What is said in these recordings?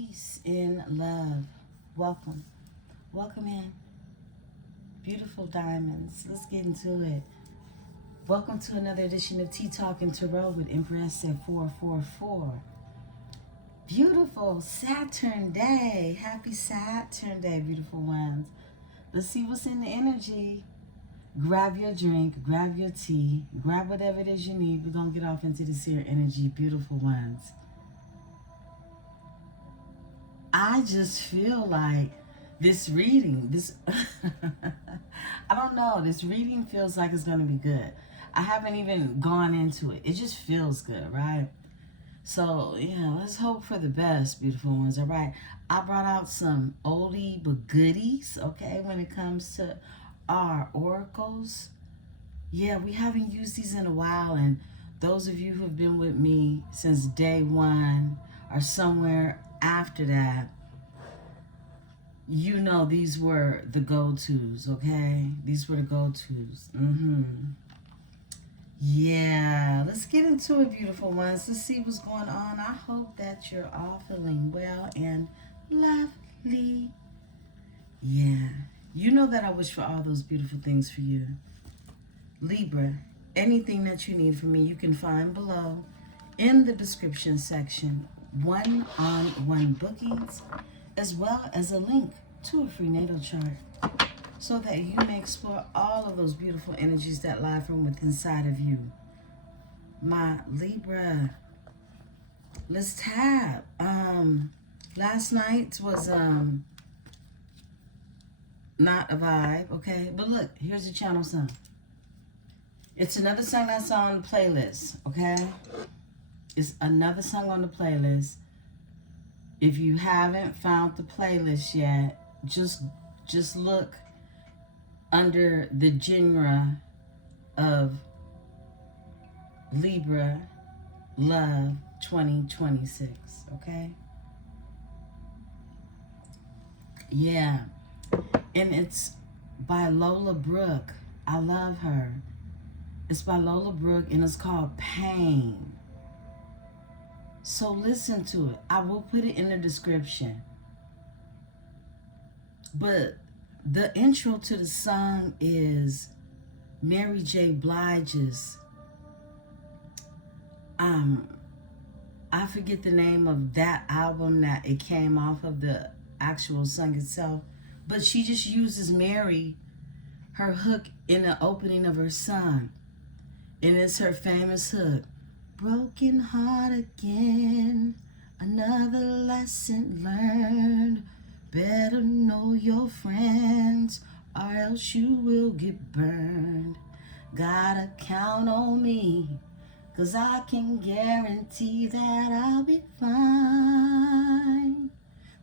peace and love. Welcome. Welcome in. Beautiful diamonds. Let's get into it. Welcome to another edition of Tea Talk and Tarot with Emperesse at 444. Beautiful Saturn day. Happy Saturn day, beautiful ones. Let's see what's in the energy. Grab your drink, grab your tea, grab whatever it is you need. We're going to get off into this here energy, beautiful ones. I just feel like this reading, I don't know, this reading feels like it's going to be good. I haven't even gone into it. It just feels good, right? So, yeah, let's hope for the best, beautiful ones, all right? I brought out some oldie but goodies, okay, when it comes to our oracles. Yeah, we haven't used these in a while, and those of you who have been with me since day one or somewhere after that, you know these were the go-tos, okay? These were the go-tos. Yeah, let's get into it, beautiful ones. Let's see what's going on. I hope that you're all feeling well and lovely. Yeah, you know that I wish for all those beautiful things for you. Libra, anything that you need from me, you can find below in the description section. One-on-one bookings, as well as a link to a free natal chart, so that you may explore all of those beautiful energies that lie from within inside of you. My Libra, let's tab. Last night was not a vibe, okay? But look, here's the channel song. It's another song that's on the playlist, okay? It's another song on the playlist. If you haven't found the playlist yet, just look under the genre of Libra Love 2026, okay? Yeah. And it's by Lola Brooke. I love her. It's by Lola Brooke, and it's called Pain. So listen to it. I will put it in the description. But the intro to the song is Mary J. Blige's, I forget the name of that album that it came off of, the actual song itself. But she just uses Mary, her hook, in the opening of her song. And it's her famous hook. Broken heart again, another lesson learned. Better know your friends, or else you will get burned. Gotta count on me, 'cause I can guarantee that I'll be fine.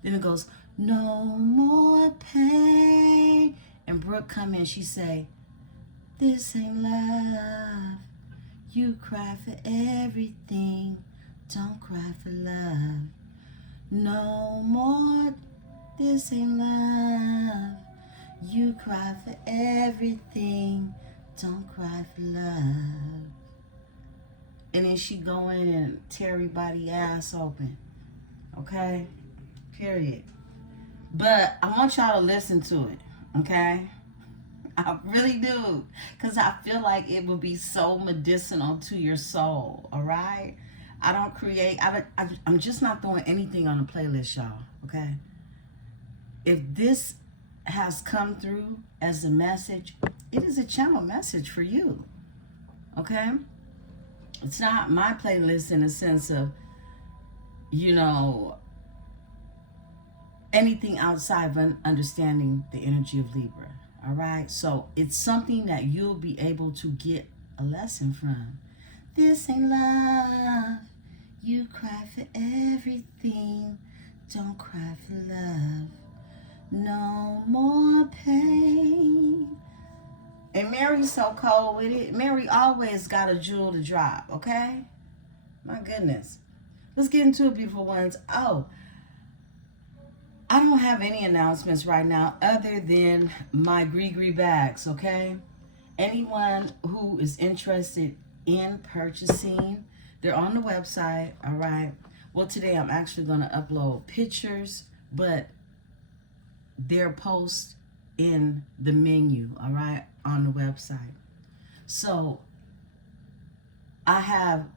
Then it goes, no more pain. And Brooke come in, she say, this ain't love. You cry for everything, don't cry for love. No more, this ain't love. You cry for everything, don't cry for love. And then she go in and tear everybody's ass open, okay? Period. But I want y'all to listen to it, okay? I really do, because I feel like it would be so medicinal to your soul, all right? I don't create, I'm just not throwing anything on the playlist, y'all, okay? If this has come through as a message, it is a channel message for you, okay? It's not my playlist in a sense of, you know, anything outside of understanding the energy of Libra. All right, so it's something that you'll be able to get a lesson from. This ain't love. You cry for everything. Don't cry for love. No more pain. And Mary's so cold with it. Mary always got a jewel to drop, okay? My goodness. Let's get into it, beautiful ones. Oh, I don't have any announcements right now other than my Gree bags, okay? Anyone who is interested in purchasing, they're on the website, all right? Well, today I'm actually going to upload pictures, but they're post in the menu, all right, on the website. So I have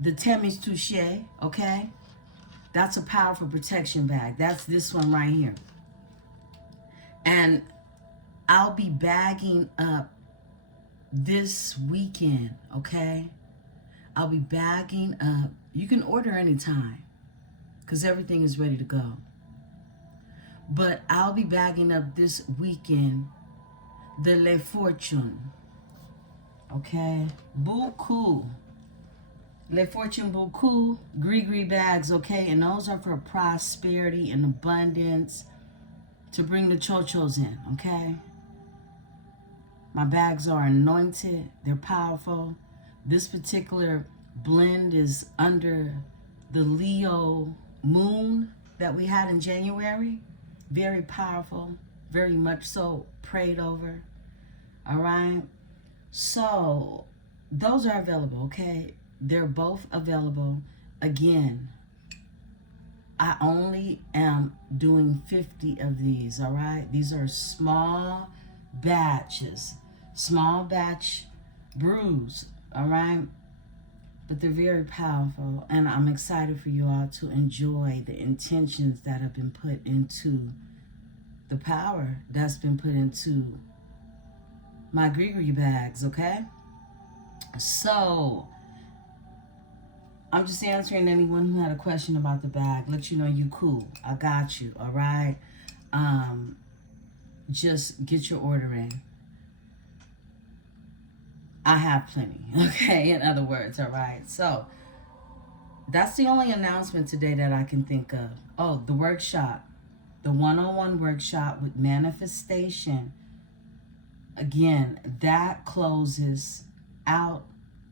the Temis Touche, okay? That's a powerful protection bag. That's this one right here. And I'll be bagging up this weekend, okay? I'll be bagging up. You can order anytime because everything is ready to go. But I'll be bagging up this weekend the Le Fortune, okay? Beaucoup. Le Fortune Beaucoup gris bags, okay? And those are for prosperity and abundance, to bring the chochos in, okay? My bags are anointed. They're powerful. This particular blend is under the Leo moon that we had in January. Very powerful, very much so prayed over. All right? So those are available, okay? They're both available. Again, I only am doing 50 of these, all right? These are small batches, small batch brews, all right? But they're very powerful, and I'm excited for you all to enjoy the intentions that have been put into the power that's been put into my grigri bags, okay? So I'm just answering anyone who had a question about the bag. Let you know you cool. I got you, all right? Just get your order in. I have plenty, okay? In other words, all right? So that's the only announcement today that I can think of. Oh, the workshop, the one-on-one workshop with manifestation. Again, that closes out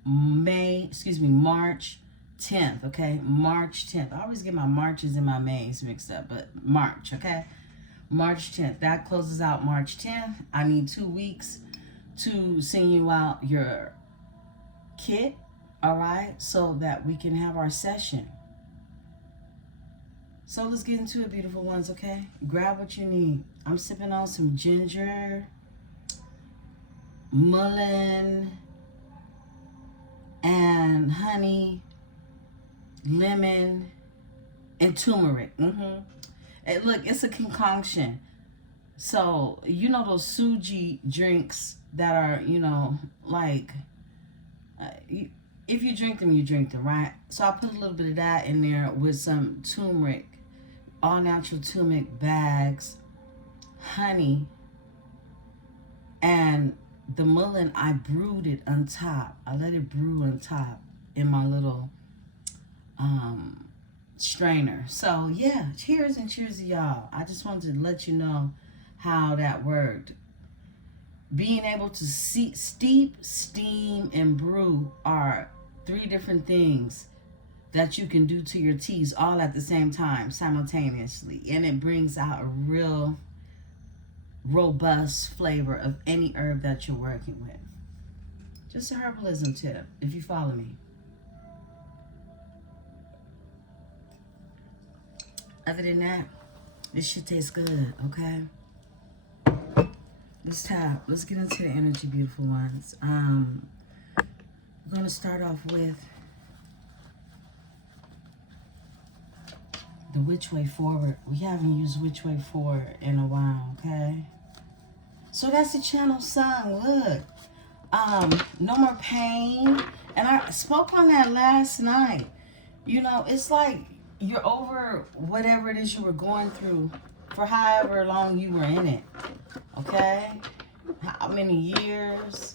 March 10th, okay? March 10th. I always get my Marches and my Mays mixed up, but March, okay? March 10th. That closes out March 10th. I need 2 weeks to send you out your kit, all right? So that we can have our session. So let's get into it, beautiful ones, okay? Grab what you need. I'm sipping on some ginger, mullein, and honey, lemon, and turmeric. And look, it's a concoction. So, you know those suji drinks that are, you know, like, if you drink them, right? So I put a little bit of that in there with some turmeric, all natural turmeric bags, honey, and the mullein. I brewed it on top. I let it brew on top in my little strainer. So yeah, cheers and cheers to y'all. I just wanted to let you know how that worked. Being able to steep, steam, and brew are 3 different things that you can do to your teas all at the same time, simultaneously. And it brings out a real robust flavor of any herb that you're working with. Just a herbalism tip, if you follow me. Other than that, this shit tastes good, okay? Let's tap. Let's get into the energy, beautiful ones. We're going to start off with the Which Way Forward. We haven't used Which Way Forward in a while, okay? So that's the channel song. Look. No More Pain. And I spoke on that last night. You know, it's like you're over whatever it is you were going through for however long you were in it. Okay? How many years?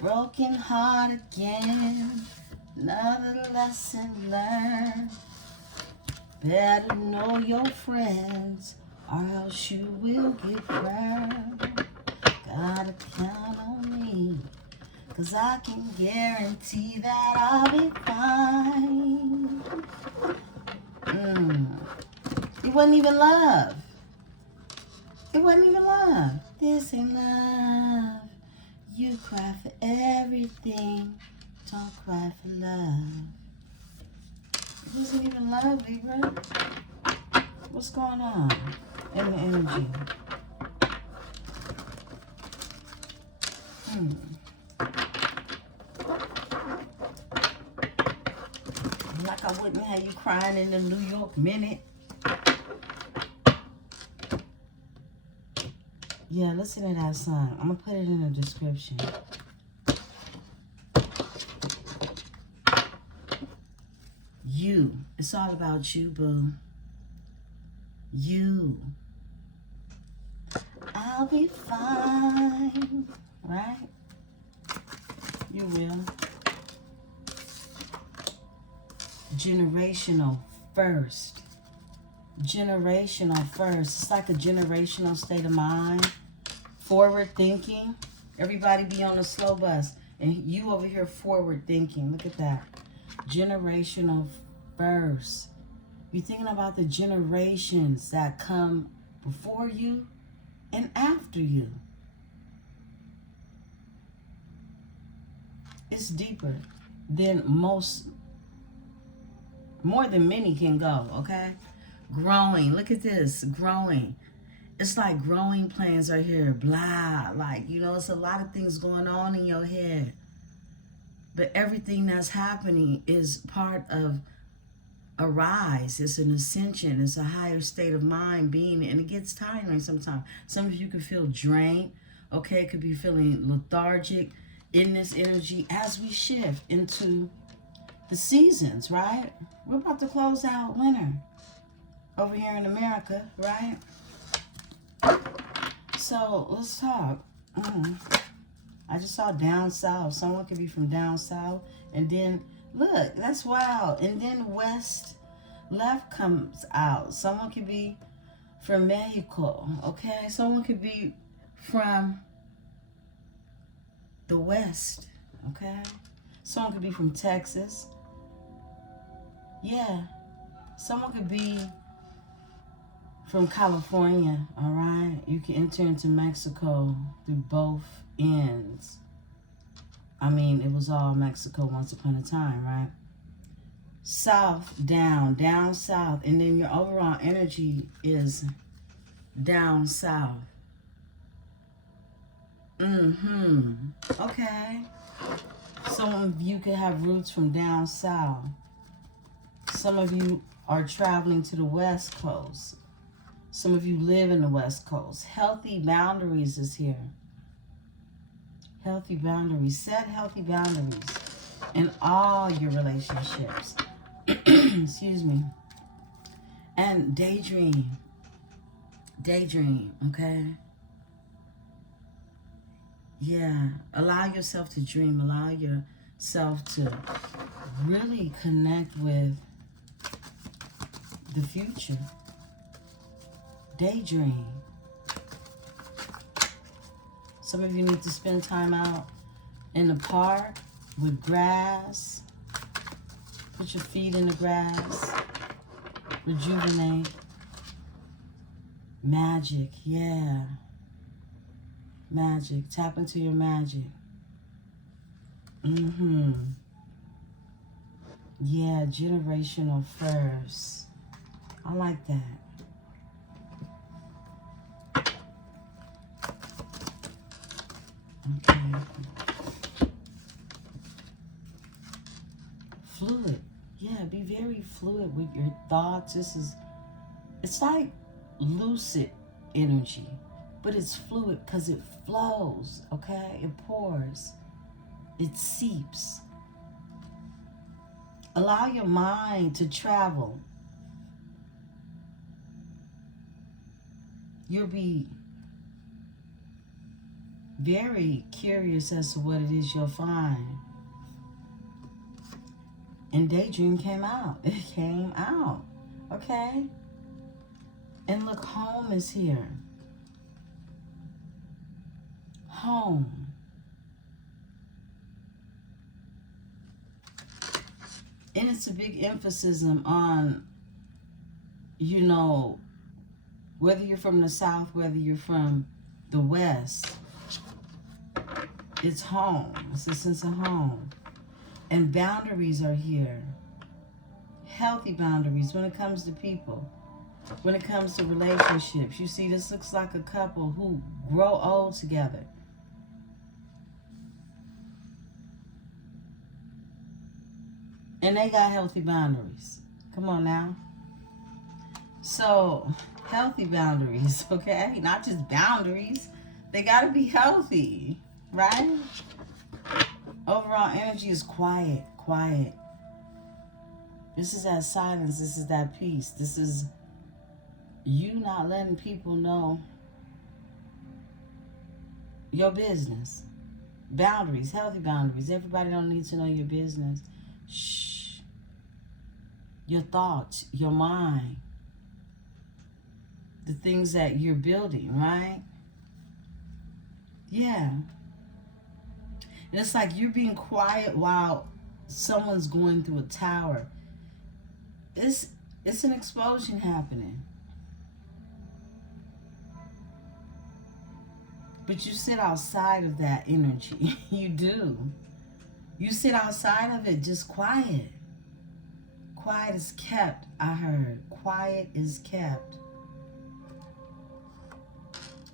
Broken heart again. Another lesson learned. Better know your friends, or else you will get burned. Gotta count on me, 'cause I can guarantee that I'll be fine. It wasn't even love. It wasn't even love. This ain't love. You cry for everything. Don't cry for love. He doesn't even love Libra. What's going on in the energy? Like I wouldn't have you crying in the New York Minute. Yeah, listen to that song. I'm going to put it in the description. You. It's all about you, boo. You. I'll be fine. Right? You will. Generational first. Generational first. It's like a generational state of mind. Forward thinking. Everybody be on the slow bus. And you over here forward thinking. Look at that. Generational first. You're thinking about the generations that come before you and after you. It's deeper than more than many can go, okay? Growing. Look at this. Growing. It's like growing plans are here. Blah. Like, you know, it's a lot of things going on in your head. But everything that's happening is part of a rise. It's an ascension. It's a higher state of mind being. And it gets tiring sometimes. Some of you can feel drained. Okay, it could be feeling lethargic in this energy as we shift into the seasons, right? We're about to close out winter over here in America, right? So let's talk. I just saw down south. Someone could be from down south. And then, look, that's wild. And then west left comes out. Someone could be from Mexico, okay? Someone could be from the west, okay? Someone could be from Texas. Yeah. Someone could be from California, all right? You can enter into Mexico through both ends. I mean, it was all Mexico once upon a time, right? South, down south. And then your overall energy is down south. Okay. Some of you could have roots from down south. Some of you are traveling to the West Coast. Some of you live in the West Coast. Healthy boundaries is here. Healthy boundaries. Set healthy boundaries in all your relationships. Excuse me. And daydream. Daydream, okay? Yeah. Allow yourself to dream. Allow yourself to really connect with the future. Daydream. Some of you need to spend time out in the park with grass. Put your feet in the grass. Rejuvenate. Magic, yeah. Magic. Tap into your magic. Yeah, generational first. I like that. Okay. Fluid. Yeah, be very fluid with your thoughts. It's like lucid energy, but it's fluid because it flows, okay? It pours. It seeps. Allow your mind to travel. You'll be very curious as to what it is you'll find. And daydream came out. It came out. Okay? And look, home is here. Home. And it's a big emphasis on, you know, whether you're from the South, whether you're from the West, it's home. It's a sense of home. And boundaries are here. Healthy boundaries when it comes to people. When it comes to relationships. You see, this looks like a couple who grow old together. And they got healthy boundaries. Come on now. So, healthy boundaries, okay? Not just boundaries. They got to be healthy, right? Overall energy is quiet, quiet. This is that silence. This is that peace. This is you not letting people know your business. Boundaries, healthy boundaries. Everybody don't need to know your business. Shh. Your thoughts, your mind. The things that you're building, right? Yeah. And it's like you're being quiet while someone's going through a tower. It's an explosion happening. But you sit outside of that energy. You do. You sit outside of it just quiet. Quiet is kept, I heard. Quiet is kept.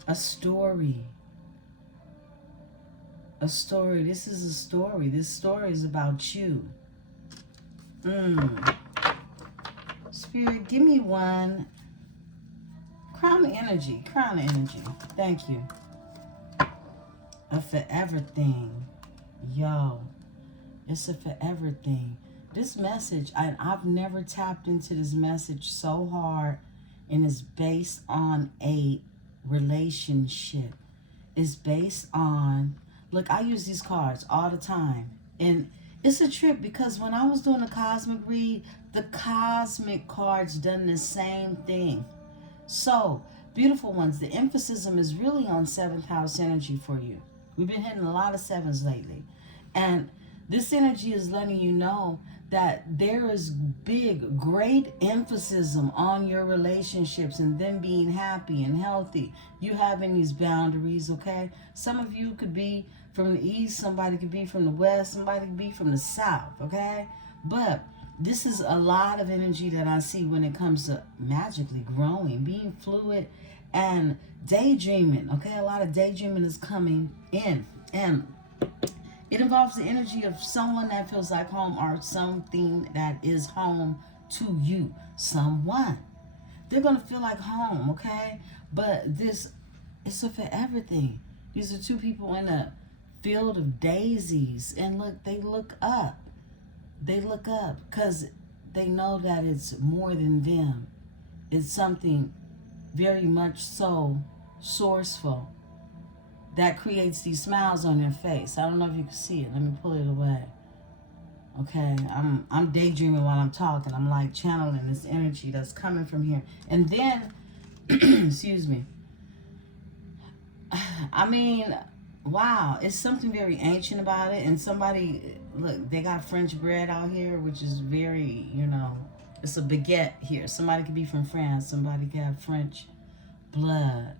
A story. A story. This is a story. This story is about you. Spirit, give me one. Crown energy. Crown energy. Thank you. A forever thing. Yo. It's a forever thing. This message, I've never tapped into this message so hard, and it's based on a relationship. It's based on, look, I use these cards all the time. And it's a trip because when I was doing a cosmic read, the cosmic cards done the same thing. So, beautiful ones, the emphasis is really on 7th house energy for you. We've been hitting a lot of 7s lately. And this energy is letting you know that there is big, great emphasis on your relationships and them being happy and healthy. You having these boundaries, okay? Some of you could be from the east, somebody could be from the west, somebody could be from the south, okay? But this is a lot of energy that I see when it comes to magically growing, being fluid, and daydreaming, okay? A lot of daydreaming is coming in. And it involves the energy of someone that feels like home or something that is home to you. Someone. They're going to feel like home, okay? But this, it's a forever thing. These are two people in a field of daisies. And look, they look up. They look up because they know that it's more than them. It's something very much so sourceful that creates these smiles on their face. I don't know if you can see it. Let me pull it away. Okay, I'm daydreaming while I'm talking. I'm like channeling this energy that's coming from here. And then, excuse me. I mean, wow, it's something very ancient about it. And somebody, look, they got French bread out here, which is very, it's a baguette here. Somebody could be from France. Somebody could have French blood.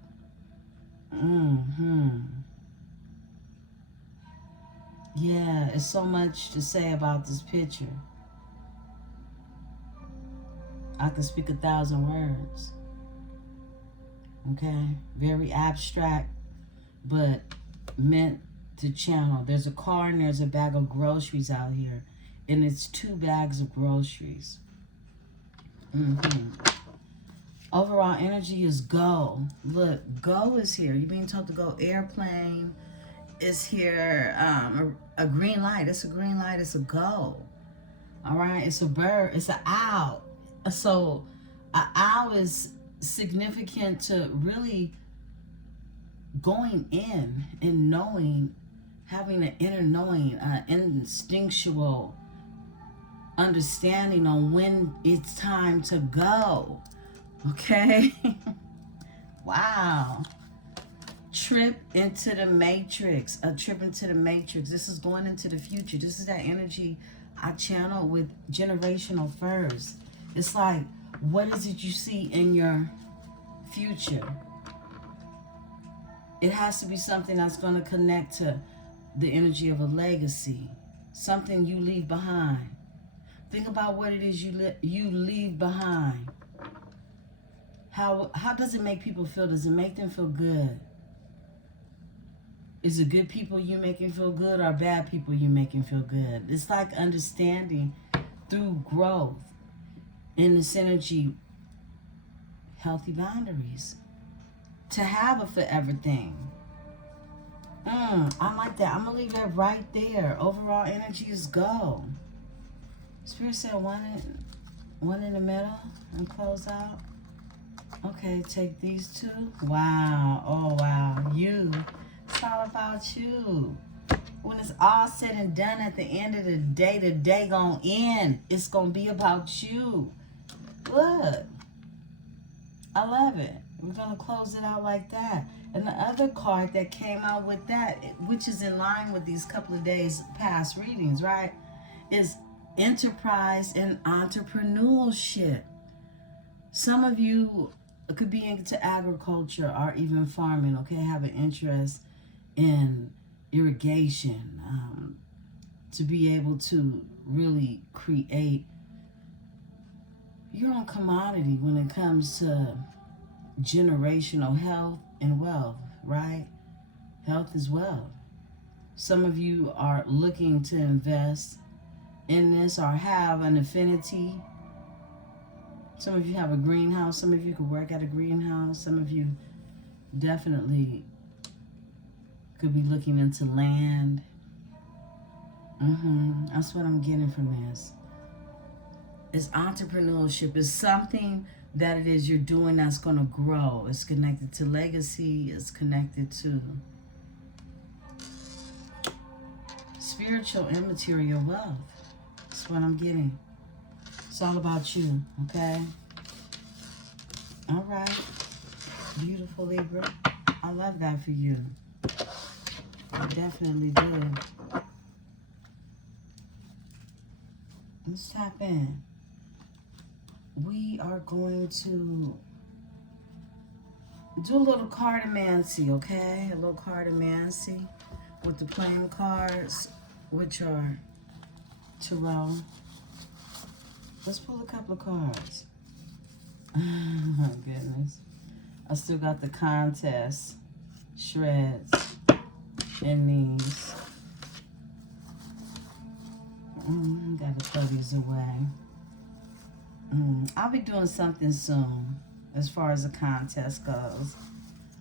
Yeah, it's so much to say about this picture. I could speak 1,000 words. Okay? Very abstract, but meant to channel. There's a car and there's a bag of groceries out here. And it's 2 bags of groceries. Overall energy is go. Look, go is here. You're being told to go. Airplane is here. A green light. It's a green light. It's a go. All right. It's a bird. It's an owl. So an owl is significant to really going in and knowing, having an inner knowing, instinctual understanding on when it's time to go. Okay? Wow. Trip into the matrix. A trip into the matrix. This is going into the future. This is that energy I channel with generational furs. It's like, what is it you see in your future? It has to be something that's going to connect to the energy of a legacy. Something you leave behind. Think about what it is you leave behind. How does it make people feel? Does it make them feel good? Is it good people you making feel good or bad people you making feel good? It's like understanding through growth in the synergy, healthy boundaries. To have a forever thing. I like that. I'm going to leave that right there. Overall energy is go. Spirit said one in the middle and close out. Okay, take these two. Wow. Oh, wow. You. It's all about you. When it's all said and done at the end of the day gonna end. It's gonna be about you. Look. I love it. We're gonna close it out like that. And the other card that came out with that, which is in line with these couple of days past readings, right, is enterprise and entrepreneurship. Some of you could be into agriculture or even farming, okay, have an interest in irrigation, to be able to really create your own commodity when it comes to generational health and wealth, right? Health is wealth. Some of you are looking to invest in this or have an affinity. Some of you have a greenhouse. Some of you could work at a greenhouse. Some of you definitely could be looking into land. That's what I'm getting from this. It's entrepreneurship. It's something that it is you're doing that's going to grow. It's connected to legacy. It's connected to spiritual and material wealth. That's what I'm getting. It's all about you, okay? All right. Beautiful Libra. I love that for you. I definitely do. Let's tap in. We are going to do a little cartomancy, okay? A little cartomancy with the playing cards, which are Tarot. Let's pull a couple of cards. Oh my goodness. I still got the contest shreds in these. Gotta throw these away. I'll be doing something soon as far as the contest goes.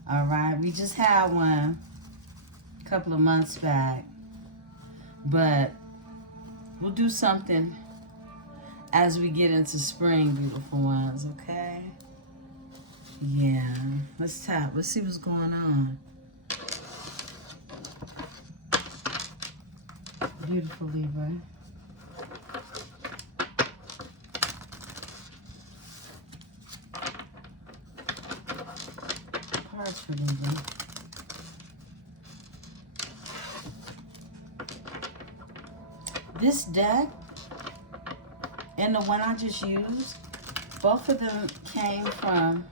All right, we just had one a couple of months back, but we'll do something as we get into spring, beautiful ones, okay? Yeah, let's tap. Let's see what's going on. Beautiful Libra. Cards for Libra. This deck and the one I just used, both of them came from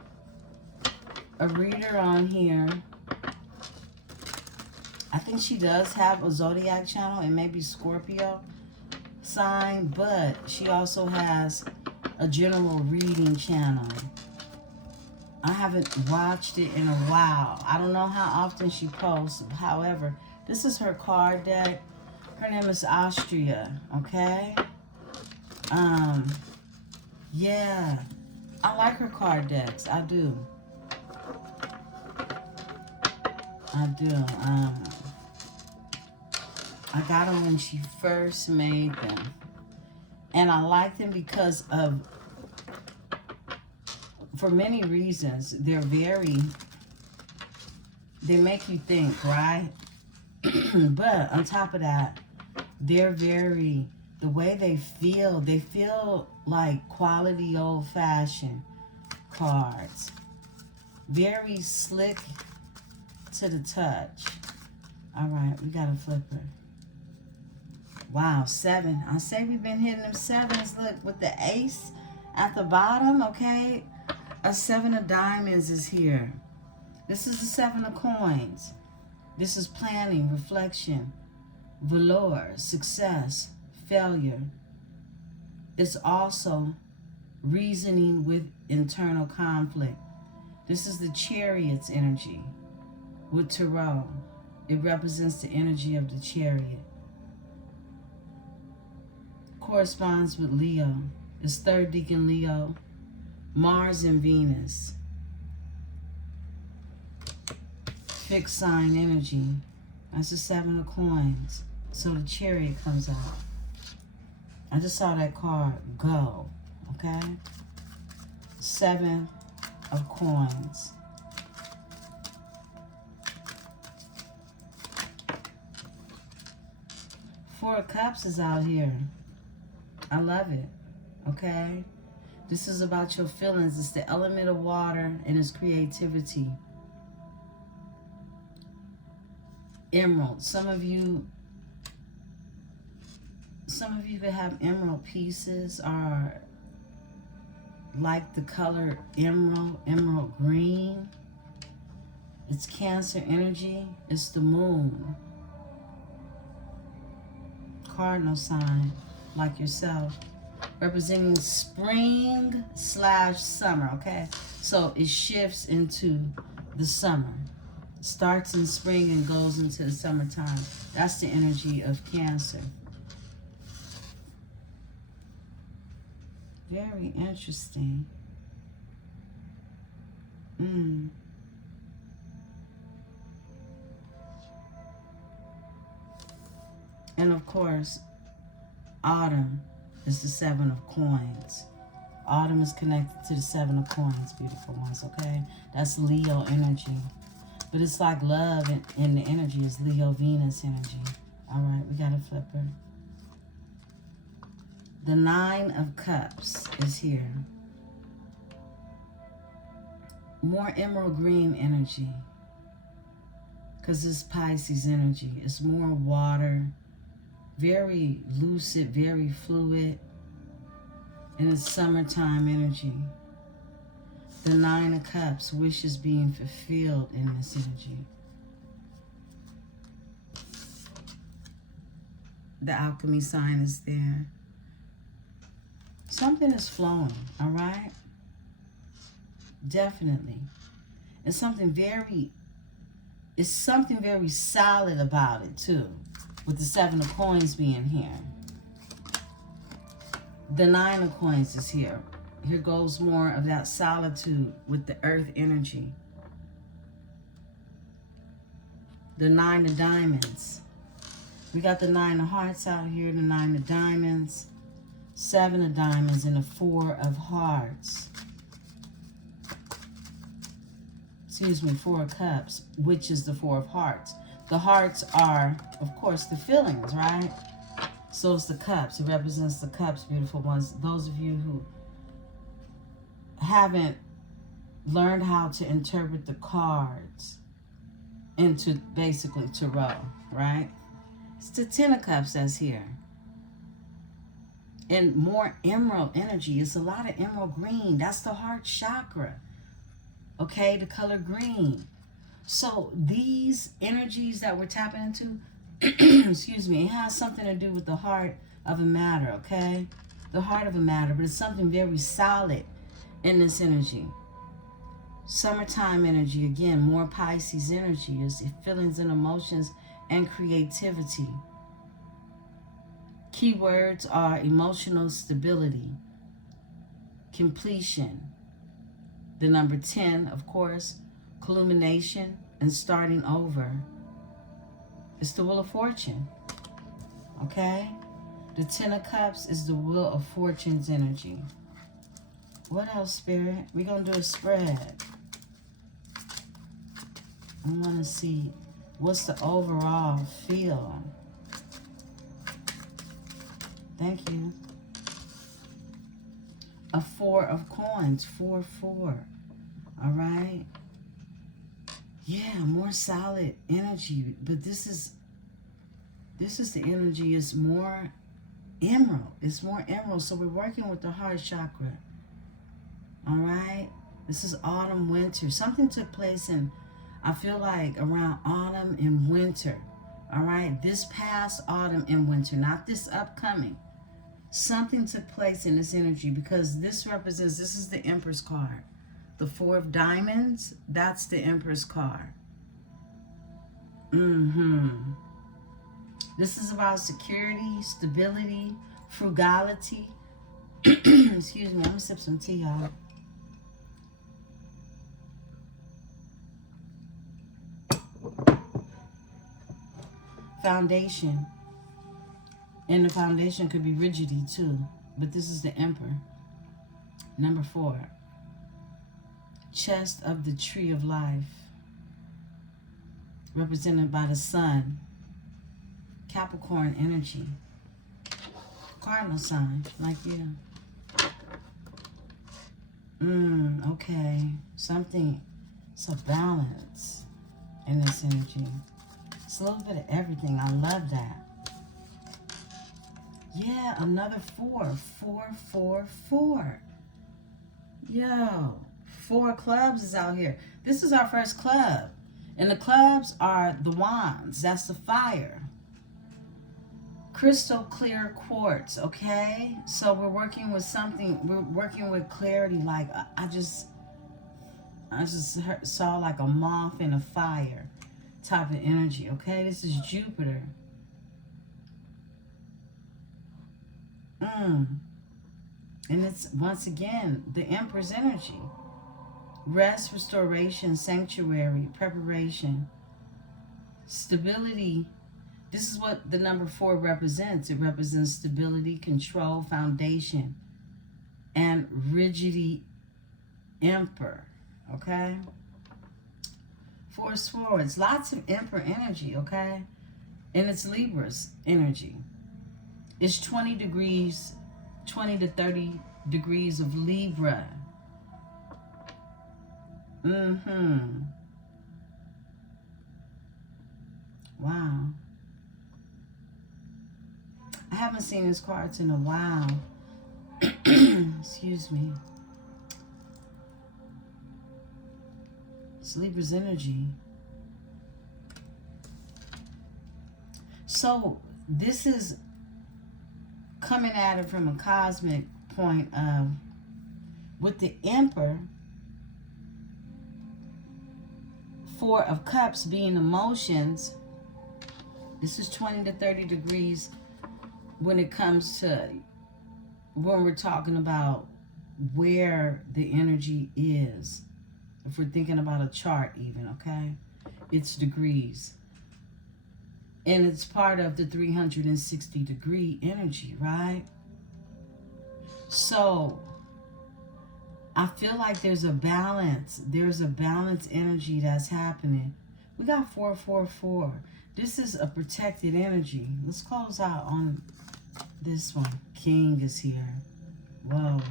a reader on here. I think she does have a zodiac channel and maybe Scorpio sign, but she also has a general reading channel. I haven't watched it in a while. I don't know how often she posts. However, this is her card deck. Her name is Austria, okay? Yeah. I like her card decks. I do. I do. I got them when she first made them. And I like them because of, for many reasons, they make you think, right? But on top of that, they're very, the way they feel like quality old-fashioned cards. Very slick to the touch. All right, we got a flipper. Wow, 7. I say we've been hitting them 7s. Look, with the ace at the bottom, okay? A 7 of diamonds is here. This is the 7 of coins. This is planning, reflection, velour, success, failure, It's also reasoning with internal conflict. This is the Chariot's energy with Tarot. It represents the energy of the Chariot. Corresponds with Leo. It's third deacon Leo, Mars and Venus. Fixed sign energy. That's the 7 of coins. So the Chariot comes out. I just saw that card go. Okay? 7 of coins. Four of Cups is out here. I love it. Okay? This is about your feelings. It's the element of water and its creativity. Emerald. Some of you could have emerald pieces or like the color emerald green. It's Cancer energy. It's the moon. Cardinal sign, like yourself, representing spring/summer, okay? So it shifts into the summer. Starts in spring and goes into the summertime. That's the energy of Cancer. Very interesting. And of course, autumn is the 7 of coins. Autumn is connected to the 7 of coins, beautiful ones, okay? That's Leo energy. But it's like love and the energy is Leo Venus energy. All right, we got a flipper. The 9 of Cups is here. More emerald green energy. Because it's Pisces energy. It's more water. Very lucid, very fluid. And it's summertime energy. The 9 of Cups, wishes being fulfilled in this energy. The alchemy sign is there. Something is flowing, all right? Definitely. It's something very solid about it too, with the 7 of coins being here. The 9 of coins is here. Here goes more of that solitude with the earth energy. The 9 of diamonds. We got the 9 of hearts out here, the 9 of diamonds, 7 of diamonds, and the 4 of hearts. Excuse me, 4 of cups, which is the 4 of hearts. The hearts are, of course, the feelings, right? So it's the cups. It represents the cups, beautiful ones. Those of you who haven't learned how to interpret the cards into basically tarot, right? It's the 10 of cups that's here. And more emerald energy. It's a lot of emerald green. That's the heart chakra. Okay, the color green. So these energies that we're tapping into, excuse me, it has something to do with the heart of a matter, okay? The heart of a matter, but it's something very solid in this energy. Summertime energy, again, more Pisces energy is feelings and emotions and creativity. Keywords are emotional stability, completion, the number 10, of course, culmination, and starting over. It's the Wheel of Fortune, okay? The 10 of Cups is the Wheel of Fortune's energy. What else, Spirit? We're going to do a spread. I want to see what's the overall feel. Thank you. A 4 of coins, 4, 4. All right. Yeah, more solid energy, but this is the energy. It's more emerald. It's more emerald. So we're working with the heart chakra. All right. This is autumn, winter. Something took place in, I feel like, around autumn and winter. All right. This past autumn and winter, not this upcoming. Something took place in this energy because this represents, this is the Empress card. The Four of Diamonds, that's the Empress card. This is about security, stability, frugality. Excuse me, I'm gonna sip some tea, y'all. Foundation. And the foundation could be rigidity too. But this is the Emperor. Number 4. Chest of the Tree of Life. Represented by the Sun. Capricorn energy. Cardinal sign, like you. Okay. Something, it's a balance in this energy. It's a little bit of everything. I love that. Yeah, another 4. 4, 4, 4. Yo, 4 clubs is out here. This is our first club. And the clubs are the wands. That's the fire. Crystal clear quartz, okay? So we're working with something, we're working with clarity. Like, I just saw like a moth in a fire type of energy, okay? This is Jupiter. And it's, once again, the Emperor's energy. Rest, restoration, sanctuary, preparation, stability. This is what the number 4 represents. It represents stability, control, foundation, and rigidity. Emperor, okay? 4 swords, lots of Emperor energy, okay? And it's Libra's energy. It's 20 degrees, 20 to 30 degrees of Libra. Wow. I haven't seen his cards in a while. Excuse me. It's Libra's energy. So this is coming at it from a cosmic point of, with the Emperor, 4 of Cups being emotions. This is 20 to 30 degrees when it comes to, when we're talking about where the energy is. If we're thinking about a chart even, okay? It's degrees. And it's part of the 360 degree energy, right? So I feel like there's a balance. There's a balanced energy that's happening. We got 4, 4, 4. This is a protected energy. Let's close out on this one. King is here. Whoa.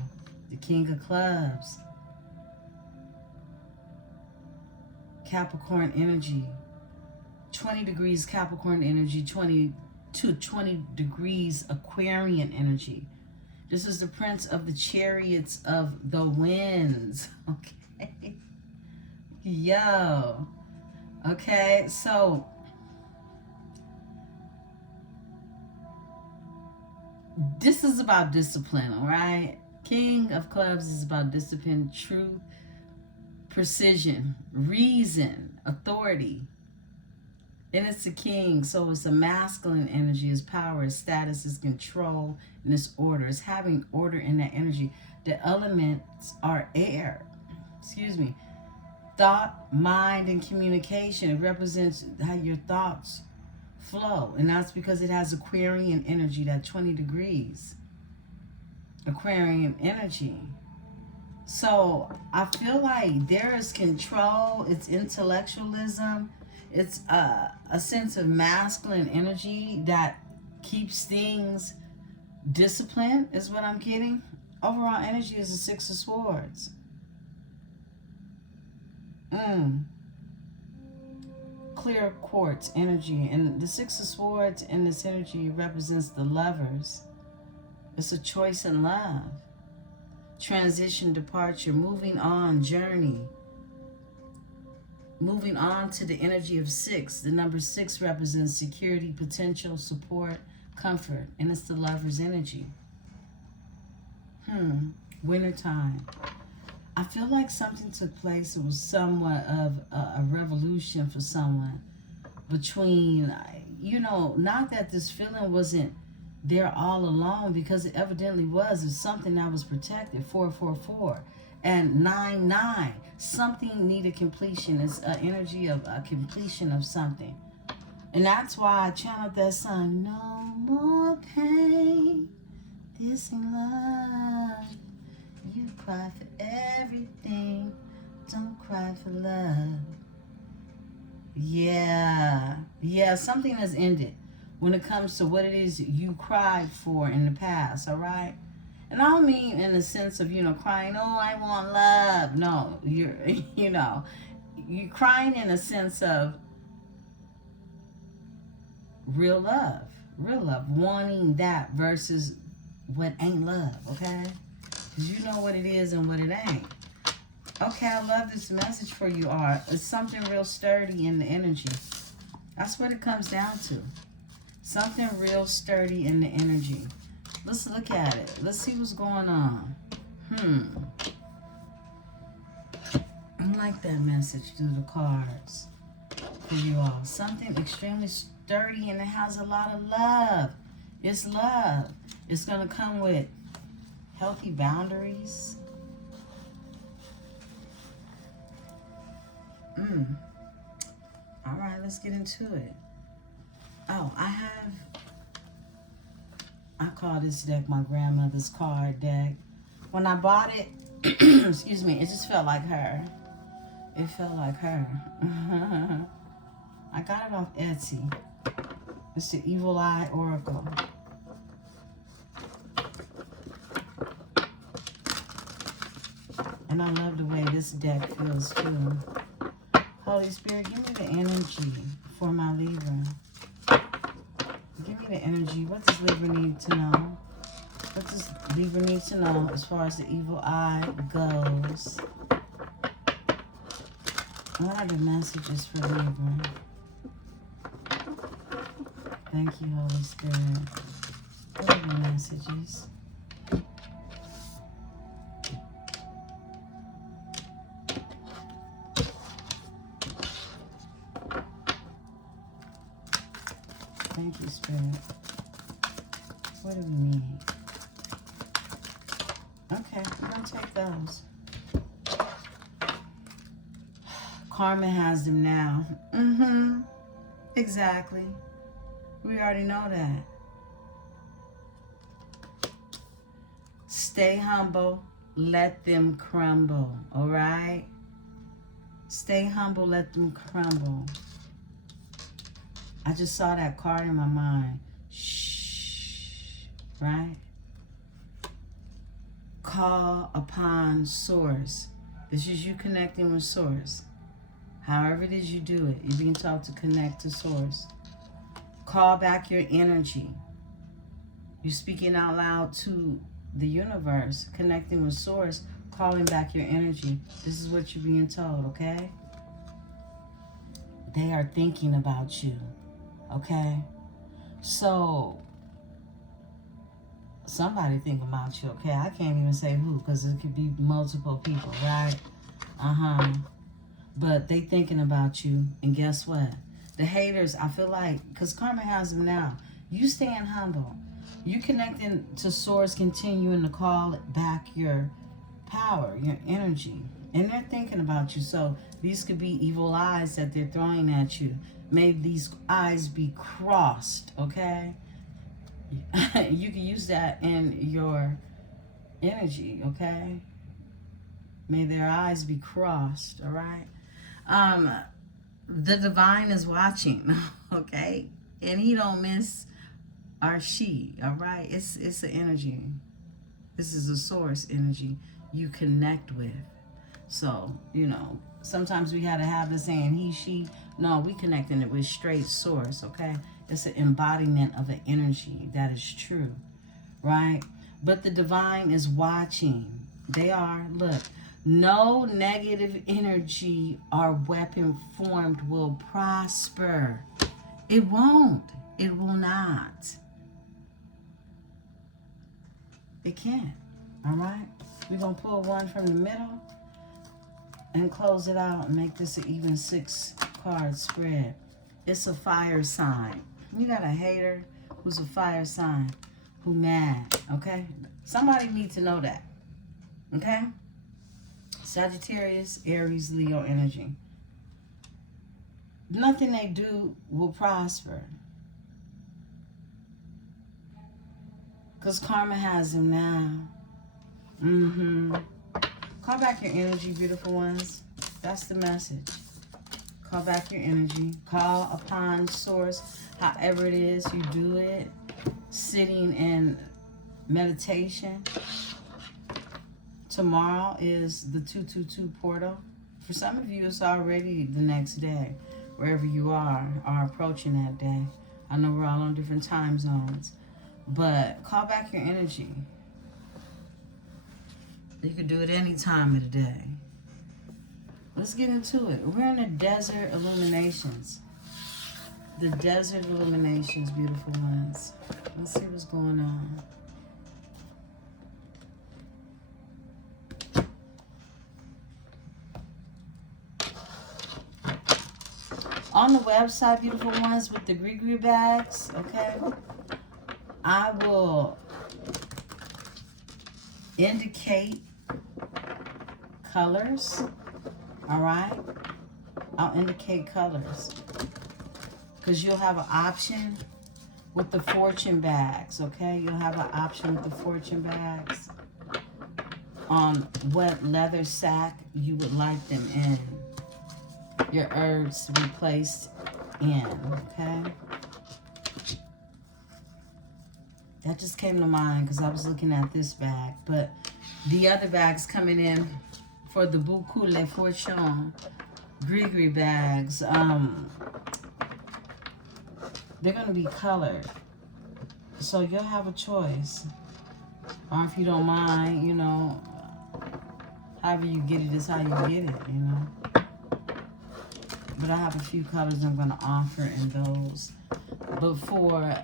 The King of Clubs. Capricorn energy. 20 degrees Capricorn energy, 20 to 20 degrees Aquarian energy. This is the Prince of the Chariots of the Winds. Okay. Yo. Okay, so this is about discipline, all right? King of Clubs is about discipline, truth, precision, reason, authority. And it's a king, so it's a masculine energy. His power, his status, his control, and his order. It's having order in that energy. The elements are air. Excuse me. Thought, mind, and communication. It represents how your thoughts flow. And that's because it has Aquarian energy, that 20 degrees. Aquarian energy. So I feel like there is control. It's intellectualism. It's a sense of masculine energy that keeps things disciplined, is what I'm getting. Overall energy is the 6 of Swords. Clear quartz energy. And the 6 of Swords in this energy represents the lovers. It's a choice in love. Transition, departure, moving on, journey. Moving on to the energy of 6. The number 6 represents security, potential, support, comfort. And it's the lover's energy. Wintertime. I feel like something took place. It was somewhat of a revolution for someone between, not that this feeling wasn't there all along, because it evidently was. It's something that was protected. 444 and 99. Something needed completion. It's an energy of a completion of something. And that's why I channeled that song, no more pain, this ain't love. You cry for everything, don't cry for love. Yeah, something has ended when it comes to what it is you cried for in the past, all right? And I don't mean in the sense of, crying, oh, I want love. No, you're crying in a sense of real love, wanting that versus what ain't love, okay? Because you know what it is and what it ain't. Okay, I love this message for you, Art. It's something real sturdy in the energy. That's what it comes down to. Something real sturdy in the energy. Let's look at it. Let's see what's going on. I like that message through the cards for you all. Something extremely sturdy and it has a lot of love. It's love. It's going to come with healthy boundaries. All right, let's get into it. Oh, I call this deck my grandmother's card deck. When I bought it, excuse me, it just felt like her. It felt like her. I got it off Etsy. It's the Evil Eye Oracle. And I love the way this deck feels too. Holy Spirit, give me the energy for my Libra. Give me the energy. What does Libra need to know? What does Libra need to know as far as the evil eye goes? What are the messages for Libra? Thank you, Holy Spirit. What are the messages? Thank you, Spirit. What do we need? Okay, we're going to take those. Karma has them now. Exactly. We already know that. Stay humble. Let them crumble. All right? Stay humble. Let them crumble. I just saw that card in my mind. Shh. Right? Call upon Source. This is you connecting with Source. However it is you do it, you're being taught to connect to Source. Call back your energy. You're speaking out loud to the universe, connecting with Source, calling back your energy. This is what you're being told, okay? They are thinking about you, okay? So, somebody think about you, okay? I can't even say who, because it could be multiple people, right? But they thinking about you, and guess what? The haters, I feel like, because karma has them now. You staying humble. You connecting to Source, continuing to call back your power, your energy. And they're thinking about you. So these could be evil eyes that they're throwing at you. May these eyes be crossed, okay? You can use that in your energy, okay? May their eyes be crossed, all right? The divine is watching, okay? And he don't miss or she, all right? It's an energy. This is a Source energy you connect with. So, sometimes we gotta have the saying he, she. No, we connecting it with straight Source, okay? It's an embodiment of an energy that is true, right? But the divine is watching. They are, look, no negative energy or weapon formed will prosper. It won't. It will not. It can't. All right? We're going to pull one from the middle and close it out and make this an even 6-card spread. It's a fire sign. You got a hater who's a fire sign, who mad, okay? Somebody needs to know that, okay? Sagittarius, Aries, Leo energy. Nothing they do will prosper. Because karma has them now. Call back your energy, beautiful ones. That's the message. Call back your energy. Call upon source. However it is you do it. Sitting in meditation. Tomorrow is the 222 portal. For some of you, it's already the next day. Wherever you are approaching that day. I know we're all on different time zones. But call back your energy. You can do it any time of the day. Let's get into it. We're in the desert illuminations. The desert illuminations, beautiful ones. Let's see what's going on. On the website, beautiful ones, with the gree bags, okay, I will indicate colors, all right? I'll indicate colors because you'll have an option with the fortune bags, okay? You'll have an option with the fortune bags on what leather sack you would like them in. Your herbs to be placed in, okay? That just came to mind because I was looking at this bag. But the other bags coming in for the Beaucoup Les Fortunes Grigri bags, they're going to be colored. So you'll have a choice. Or if you don't mind, you know, however you get it is how you get it, you know. But I have a few colors I'm going to offer in those. But for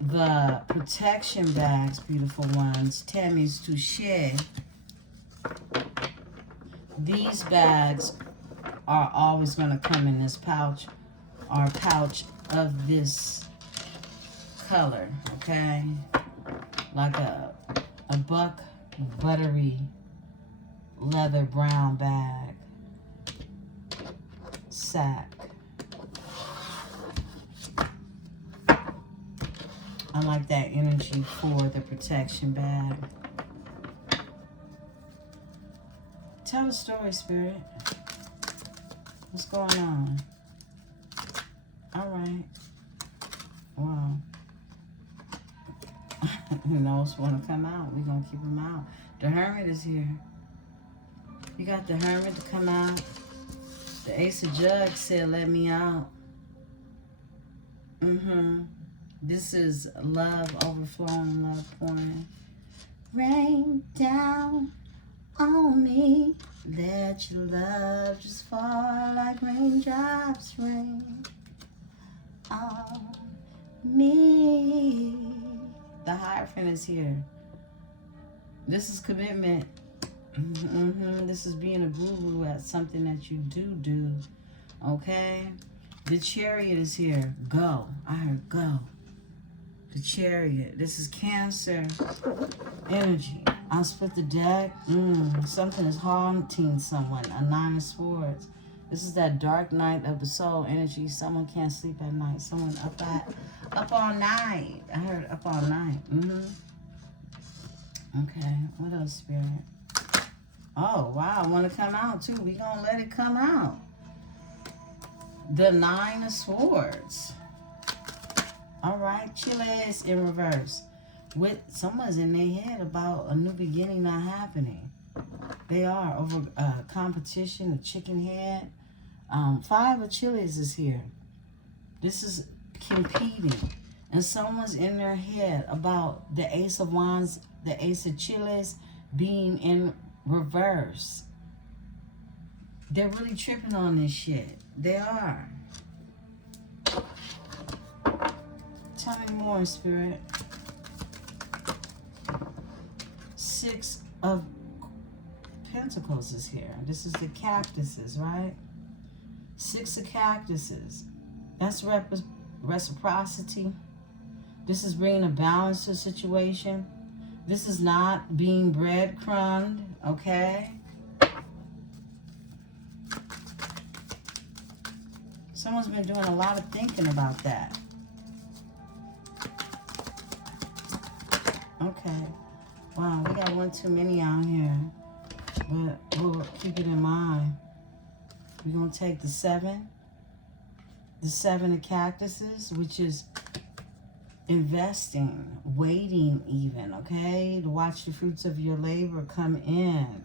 the protection bags, beautiful ones, Tammy's Touche, these bags are always going to come in this pouch or pouch of this color, okay? Like a buck buttery leather brown bag. Sack. I like that energy for the protection bag. Tell a story, Spirit. What's going on? All right. Wow. Who knows want to come out? We're going to keep him out. The Hermit is here. You got the Hermit to come out. The Ace of Jugs said, let me out. This is love overflowing, love pouring. Rain down on me. Let your love just fall like raindrops rain on me. The Hierophant is here. This is commitment. This is being a guru at something that you do. Okay? The Chariot is here. Go. I heard go. The Chariot. This is Cancer energy. I'll split the deck. Something is haunting someone. A 9 of Swords. This is that dark night of the soul energy. Someone can't sleep at night. Someone up all night. I heard up all night. Okay. What else, Spirit? Oh, wow. I want to come out, too. We're going to let it come out. The 9 of Swords. All right. Chiles in reverse. With someone's in their head about a new beginning not happening. They are over competition, a chicken head. 5 of Chiles is here. This is competing. And someone's in their head about the Ace of Wands, the Ace of Chiles being in reverse. They're really tripping on this shit. They are. Tell me more, Spirit. Six of Pentacles is here. This is the cactuses, right? Six of cactuses. That's reciprocity. This is bringing a balance to the situation. This is not being breadcrumbed, okay? Someone's been doing a lot of thinking about that. Okay. Wow, we got one too many out here. But we'll keep it in mind. We're going to take the seven of cactuses, which is investing, waiting even, okay? To watch the fruits of your labor come in.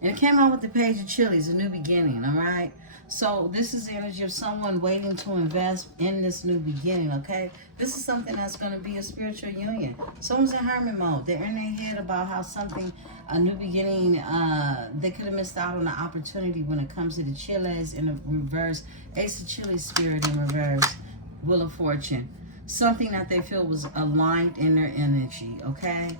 And it came out with the Page of Chilies, a new beginning, all right? So this is the energy of someone waiting to invest in this new beginning, okay? This is something that's going to be a spiritual union. Someone's in hermit mode. They're in their head about how something, a new beginning, they could have missed out on the opportunity when it comes to the Chiles in the reverse. Ace of Chilies spirit in reverse. Wheel of Fortune. Something that they feel was aligned in their energy, okay?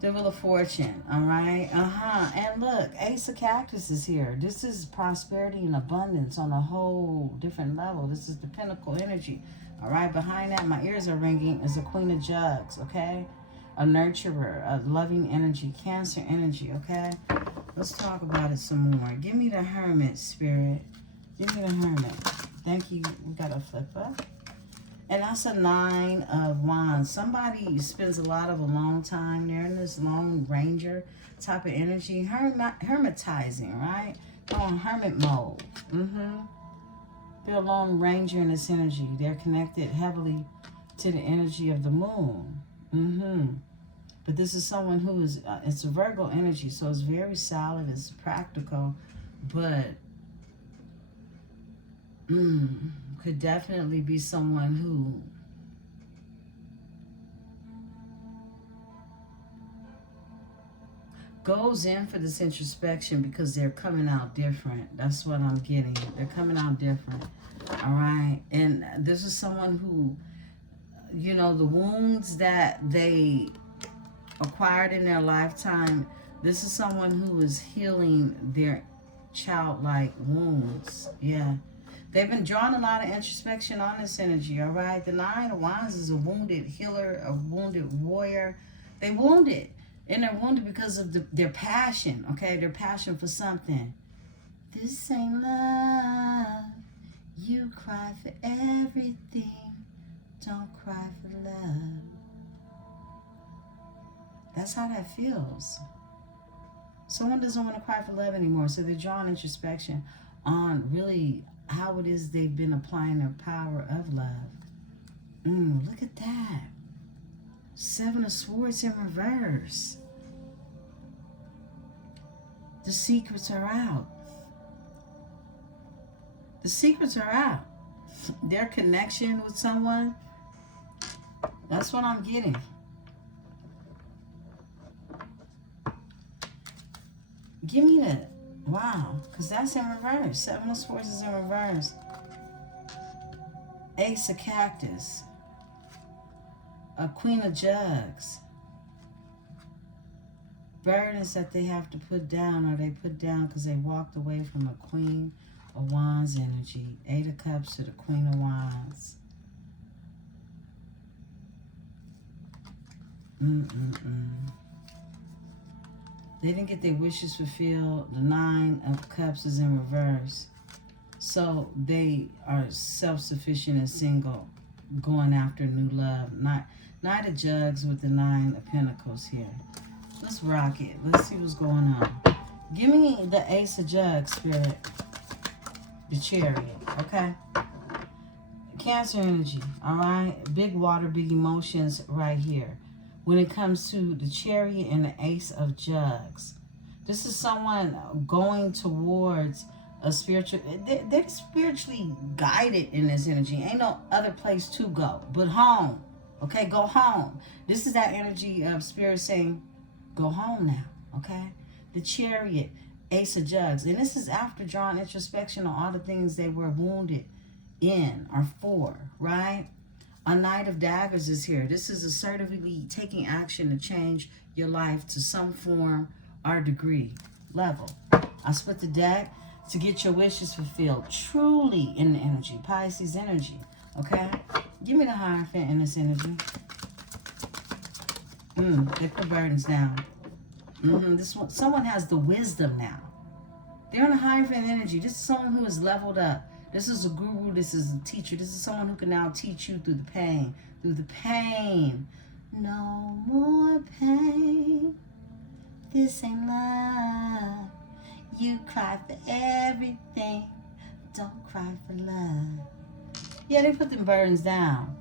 The Wheel of Fortune, all right? And look, Ace of Cactus is here. This is prosperity and abundance on a whole different level. This is the pinnacle energy, all right? Behind that, my ears are ringing, is a Queen of Jugs, okay? A nurturer, a loving energy, Cancer energy, okay? Let's talk about it some more. Give me the Hermit, Spirit. Give me the Hermit. Thank you. We got a flipper. And that's a 9 of Wands. Somebody spends a lot of alone time. They're in this Lone Ranger type of energy. Hermitizing, right? They're on hermit mode. They're a Lone Ranger in this energy. They're connected heavily to the energy of the moon. But this is someone who is, it's a Virgo energy, so it's very solid, it's practical, but could definitely be someone who goes in for this introspection because they're coming out different. That's what I'm getting. They're coming out different. All right. And this is someone who, you know, the wounds that they acquired in their lifetime, this is someone who is healing their childlike wounds. Yeah. They've been drawing a lot of introspection on this energy, all right? The 9 of Wands is a wounded healer, a wounded warrior. They wounded, and they're wounded because of their passion, okay? Their passion for something. This ain't love. You cry for everything. Don't cry for love. That's how that feels. Someone doesn't want to cry for love anymore, so they're drawing introspection on really how it is they've been applying their power of love. Look at that. 7 of Swords in reverse. The secrets are out. The secrets are out. Their connection with someone, that's what I'm getting. Give me that. Wow, because that's in reverse. 7 of Swords is in reverse. Ace of Cactus. A Queen of Jugs. Burdens that they have to put down, or they put down because they walked away from a Queen of Wands energy. 8 of Cups to the Queen of Wands. They didn't get their wishes fulfilled. The 9 of Cups is in reverse. So they are self-sufficient and single, going after new love. Knight of Jugs with the 9 of Pentacles here. Let's rock it. Let's see what's going on. Give me the Ace of Jugs, Spirit. The Chariot, okay? Cancer energy, all right? Big water, big emotions right here. When it comes to the Chariot and the Ace of Jugs, this is someone going towards a spiritual, they're spiritually guided in this energy. Ain't no other place to go but home. Okay, go home. This is that energy of Spirit saying, go home now, okay? The Chariot, Ace of Jugs. And this is after drawing introspection on all the things they were wounded in or for, right? A Knight of Daggers is here. This is assertively taking action to change your life to some form or degree, level. I split the deck to get your wishes fulfilled. Truly in the energy. Pisces energy. Okay? Give me the Hierophant in this energy. They put burdens down. This one, someone has the wisdom now. They're in a Hierophant energy. This is someone who is leveled up. This is a guru. This is a teacher. This is someone who can now teach you through the pain. Through the pain. No more pain. This ain't love. You cry for everything. Don't cry for love. Yeah, they put them burdens down.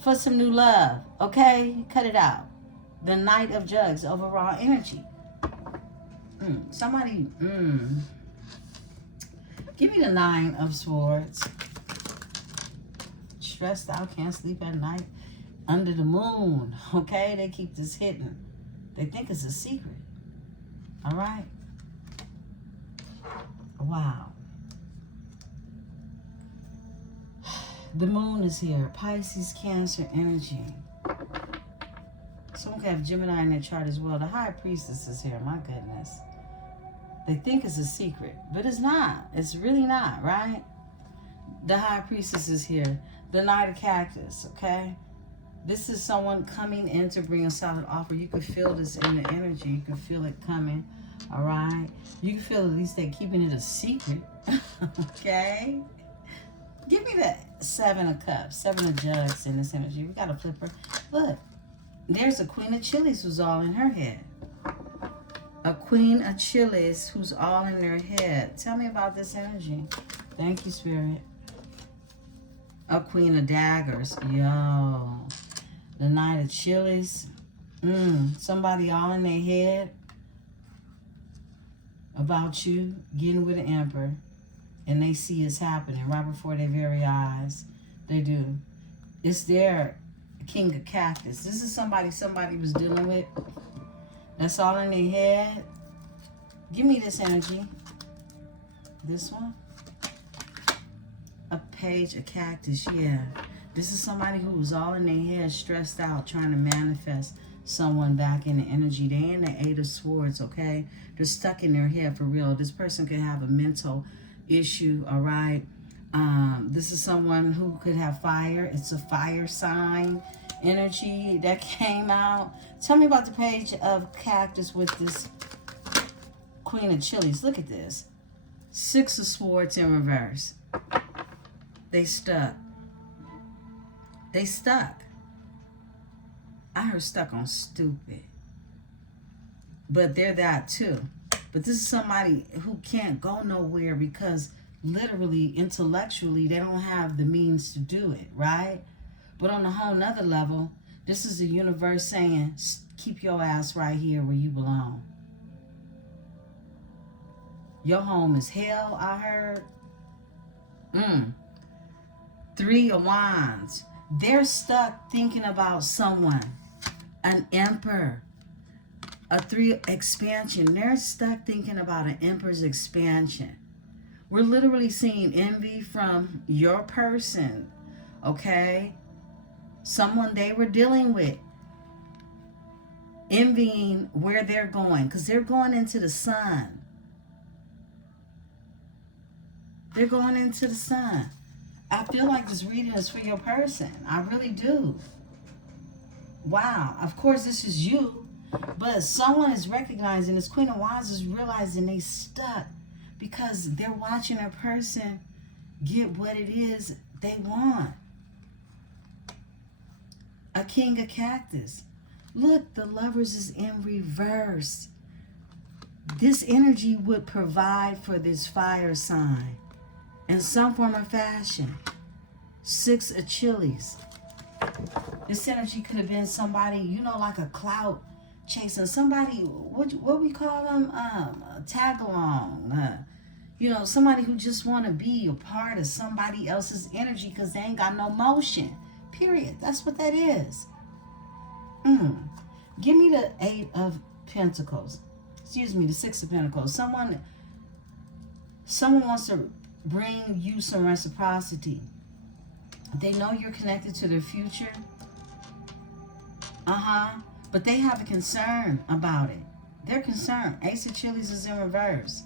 For some new love. Okay? Cut it out. The Knight of Jugs. Overall energy. Somebody, give me the Nine of Swords. Stressed out, can't sleep at night. Under the moon, okay? They keep this hidden. They think it's a secret. All right? Wow. The moon is here. Pisces, Cancer energy. Someone could have Gemini in their chart as well. The High Priestess is here. My goodness. They think it's a secret, but it's not. It's really not, right? The High Priestess is here. The Knight of Cactus, okay? This is someone coming in to bring a solid offer. You can feel this in the energy. You can feel it coming, all right? You can feel at least they're keeping it a secret, okay? Give me the Seven of Cups, Seven of Jugs in this energy. We got a flipper. Look, there's a Queen of Chilies who's all in her head. A Queen of Chilies who's all in their head. Tell me about this energy. Thank you, Spirit. A Queen of Daggers. Yo. The Knight of Chilies. Somebody all in their head about you getting with an Emperor. And they see it's happening right before their very eyes. They do. It's their King of Cactus. This is somebody was dealing with. That's all in their head. Give me this energy. This one. A Page of Cactus, yeah. This is somebody who was all in their head, stressed out, trying to manifest someone back in the energy. They're in the Eight of Swords, okay? They're stuck in their head for real. This person could have a mental issue, all right? This is someone who could have fire. It's a fire sign energy that came out. Tell me about the Page of Cactus with this Queen of Chilies. Look at this. Six of Swords in reverse. They stuck. They stuck. I heard stuck on stupid. But they're that too. But this is somebody who can't go nowhere because literally, intellectually, they don't have the means to do it, right? But on a whole nother level, this is the universe saying, keep your ass right here where you belong. Your home is hell, I heard. Three of Wands. They're stuck thinking about someone. An Emperor. A Three expansion. They're stuck thinking about an Emperor's expansion. We're literally seeing envy from your person. Okay? Someone they were dealing with. Envying where they're going. Because they're going into the sun. They're going into the sun. I feel like this reading is for your person. I really do. Wow. Of course, this is you. But someone is recognizing, this Queen of Wands is realizing they stuck. Because they're watching a person get what it is they want. A King of Cactus. Look, the Lovers is in reverse. This energy would provide for this fire sign in some form or fashion. Six of Chilies. This energy could have been somebody, you know, like a clout chaser. Somebody, what we call them? Tag along. You know, somebody who just want to be a part of somebody else's energy because they ain't got no motion. Period. That's what that is. Give me the Eight of Pentacles. Excuse me, the Six of Pentacles. Someone wants to bring you some reciprocity. They know you're connected to their future. But they have a concern about it. They're concerned. Ace of Chilies is in reverse.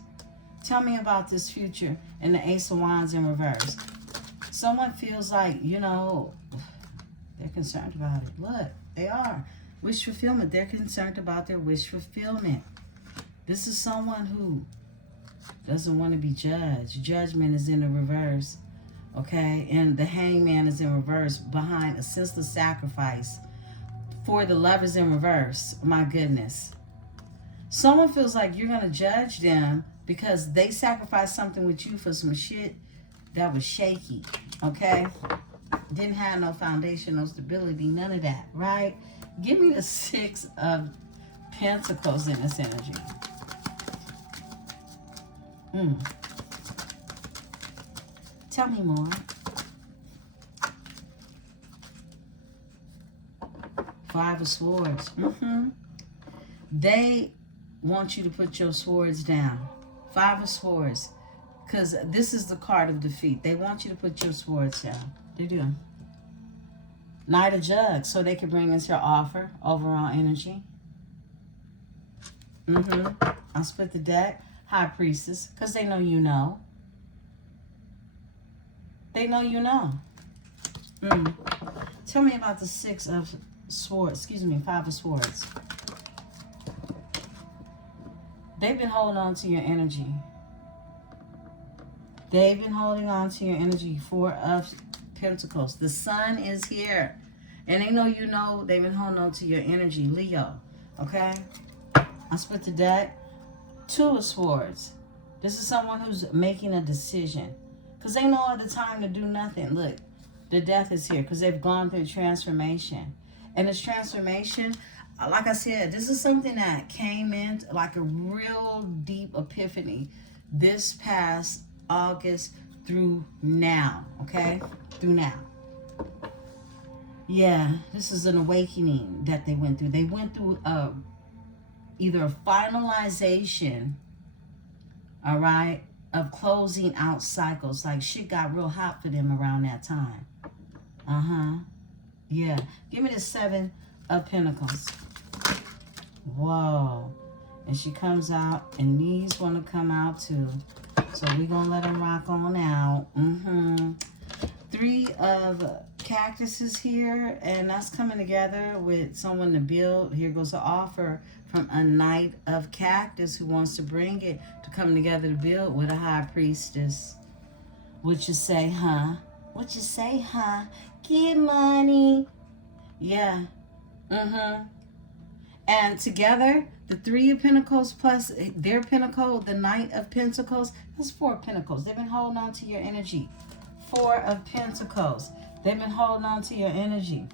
Tell me about this future and the Ace of Wands in reverse. Someone feels like, you know, they're concerned about it. Look, they are. Wish fulfillment. They're concerned about their wish fulfillment. This is someone who doesn't want to be judged. Judgment is in the reverse. Okay? And the Hangman is in reverse behind a senseless sacrifice. For the Lovers in reverse. My goodness. Someone feels like you're going to judge them because they sacrificed something with you for some shit that was shaky. Okay? Didn't have no foundation, no stability, none of that, right? Give me the Six of Pentacles in this energy. Tell me more. Five of Swords. They want you to put your swords down. Five of Swords. Because this is the card of defeat. They want you to put your swords down. They do. Knight of Jugs. So they can bring us your offer. Overall energy. I'll split the deck. High Priestess. Because they know you know. They know you know. Tell me about the Six of Swords. Excuse me. Five of Swords. They've been holding on to your energy. They've been holding on to your energy. Four of Pentacles. The Sun is here. And they know you know they've been holding on to your energy. Leo. Okay? I split the deck. Two of Swords. This is someone who's making a decision. Because they know at the time to do nothing. Look. The Death is here. Because they've gone through transformation. And this transformation, like I said, this is something that came in like a real deep epiphany this past August through now, okay? Through now. Yeah, this is an awakening that they went through. They went through either a finalization, all right, of closing out cycles. Like shit got real hot for them around that time. Yeah. Give me the Seven of Pentacles. Whoa. And she comes out, and these want to come out too. So we're going to let them rock on out. Three of Cactuses here, and that's coming together with someone to build. Here goes an offer from a Knight of Cactus who wants to bring it to come together to build with a High Priestess. What you say, huh? What you say, huh? Get money. Yeah. And together, the Three of Pentacles plus their Pentacle, the Knight of Pentacles, that's Four of Pentacles. They've been holding on to your energy. Four of Pentacles. They've been holding on to your energy.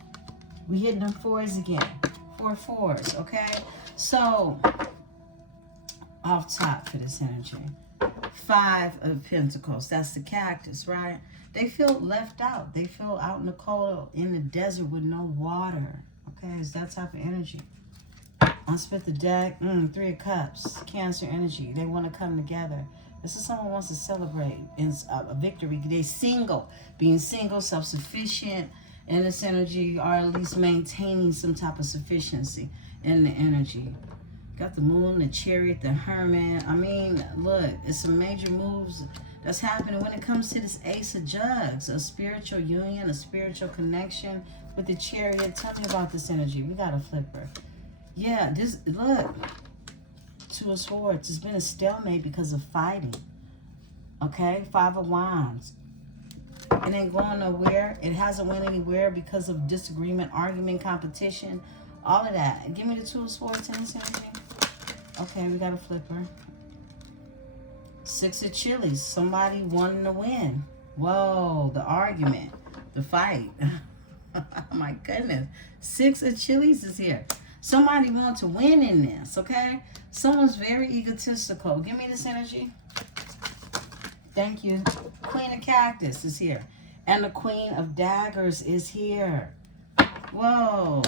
We hitting them fours again. 4 fours, okay? So, off top for this energy. Five of Pentacles. That's the Cactus, right? They feel left out. They feel out in the cold, in the desert with no water. Okay, it's that type of energy. I split the deck. Three of Cups. Cancer energy. They want to come together. This is someone who wants to celebrate in a victory. They single. Being single, self-sufficient in this energy, or at least maintaining some type of sufficiency in the energy. Got the Moon, the Chariot, the Hermit. I mean, look, it's some major moves that's happening when it comes to this Ace of Jugs. A spiritual union, a spiritual connection with the Chariot. Tell me about this energy. We got a flipper. Yeah, this, look. Two of Swords. It's been a stalemate because of fighting. Okay? Five of Wands. It ain't going nowhere. It hasn't went anywhere because of disagreement, argument, competition. All of that. Give me the Two of Swords in this energy. Okay, we got a flipper. Six of Chilies. Somebody wanting to win. Whoa, the argument. The fight. My goodness. Six of Chilies is here. Somebody wants to win in this, okay? Someone's very egotistical. Give me this energy. Thank you. Queen of Cactus is here. And the Queen of Daggers is here. Whoa.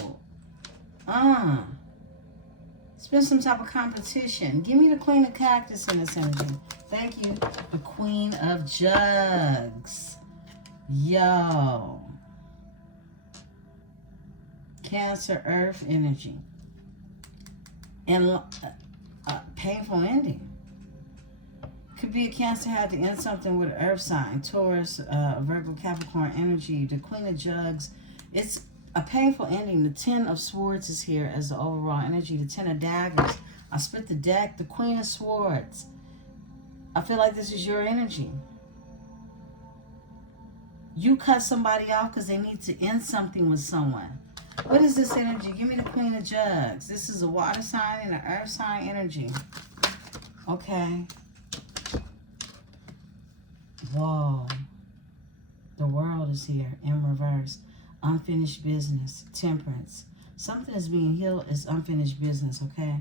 It's been some type of competition. Give me the Queen of Cactus in this energy. Thank you. The Queen of Jugs. Yo. Cancer, earth energy. And painful ending. Could be a Cancer had to end something with earth sign. Taurus, Virgo, Capricorn energy. The Queen of Jugs. It's a painful ending. The Ten of Swords is here as the overall energy. The Ten of Daggers. I split the deck. The Queen of Swords. I feel like this is your energy. You cut somebody off because they need to end something with someone. What is this energy? Give me the Queen of Jugs. This is a water sign and an earth sign energy. Okay. Whoa. The World is here in reverse. Unfinished business. Temperance. Something is being healed is unfinished business, okay?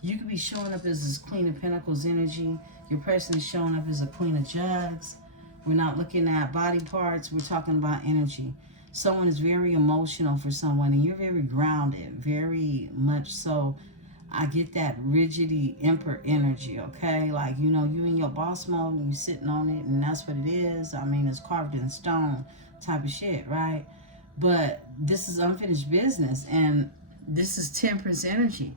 You could be showing up as this Queen of Pentacles energy. Your person is showing up as a Queen of Jugs. We're not looking at body parts. We're talking about energy. Someone is very emotional for someone, and you're very grounded, very much so. I get that rigidity, emperor energy, okay? Like, you know, you in your boss mode and you're sitting on it, and that's what it is. I mean, it's carved in stone type of shit, right? But this is unfinished business, and this is temperance energy.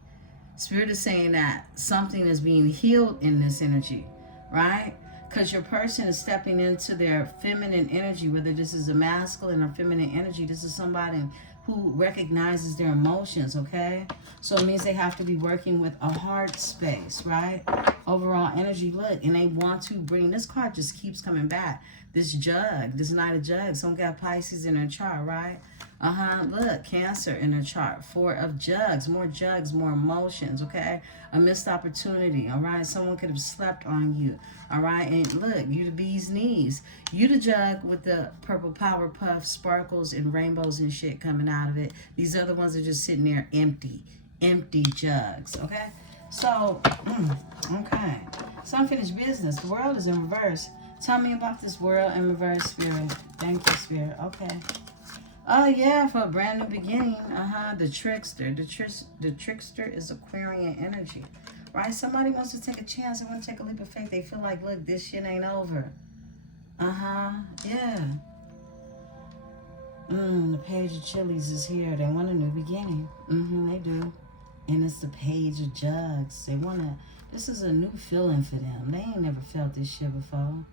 Spirit is saying that something is being healed in this energy, right? Because your person is stepping into their feminine energy, whether this is a masculine or feminine energy. This is somebody who recognizes their emotions, okay? So it means they have to be working with a heart space, right? Overall energy, look, and they want to bring, this card just keeps coming back. This jug, this Knight of Jugs, someone got Pisces in their chart, right? Look, Cancer in their chart. Four of Jugs, more emotions, okay? A missed opportunity, all right? Someone could have slept on you, all right? And look, you the bee's knees. You the jug with the purple power puff, sparkles and rainbows and shit coming out of it. These other ones are just sitting there empty jugs, okay? So, okay. So unfinished business. The World is in reverse. Tell me about this World in reverse, Spirit. Thank you, Spirit. Okay. Oh, yeah, for a brand new beginning. The trickster. The trickster is Aquarian energy, right? Somebody wants to take a chance. They want to take a leap of faith. They feel like, look, this shit ain't over. Yeah. The Page of Chilies is here. They want a new beginning. They do. And it's the Page of Jugs. They want to, this is a new feeling for them. They ain't never felt this shit before.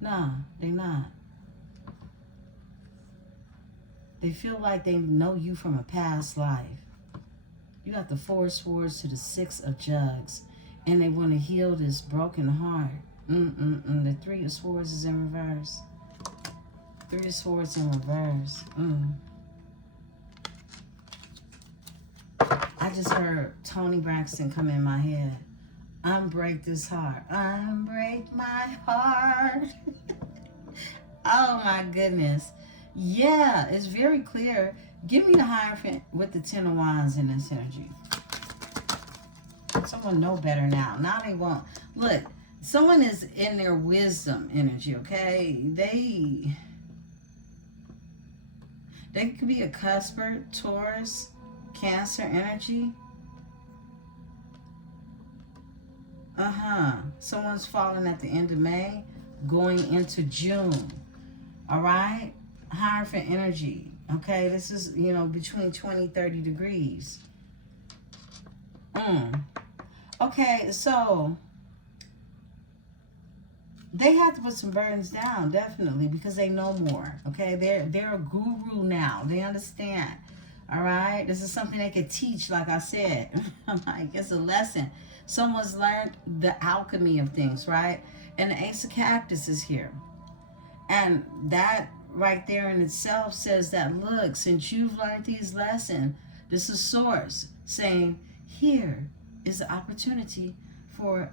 Nah, they not. They feel like they know you from a past life. You got the Four of Swords to the Six of Jugs. And they want to heal this broken heart. The Three of Swords is in reverse. Three of Swords in reverse. I just heard Tony Braxton come in my head. Unbreak this heart. Unbreak my heart. Oh my goodness. Yeah, it's very clear. Give me the Hierophant with the Ten of Wands in this energy. Someone know better now. Now they won't. Look, someone is in their wisdom energy, okay? They could be a Cusper, Taurus, Cancer energy. Someone's falling at the end of May, going into June. All right? Hierophant energy. Okay, this is, you know, between 20, 30 degrees. Okay, so they have to put some burdens down, definitely, because they know more. Okay, they're a guru now. They understand. All right, this is something they could teach, like I said. Like, it's a lesson. Someone's learned the alchemy of things, right? And the Ace of Cactus is here. And that right there in itself says that, look, since you've learned these lessons, this is Source saying, here is the opportunity for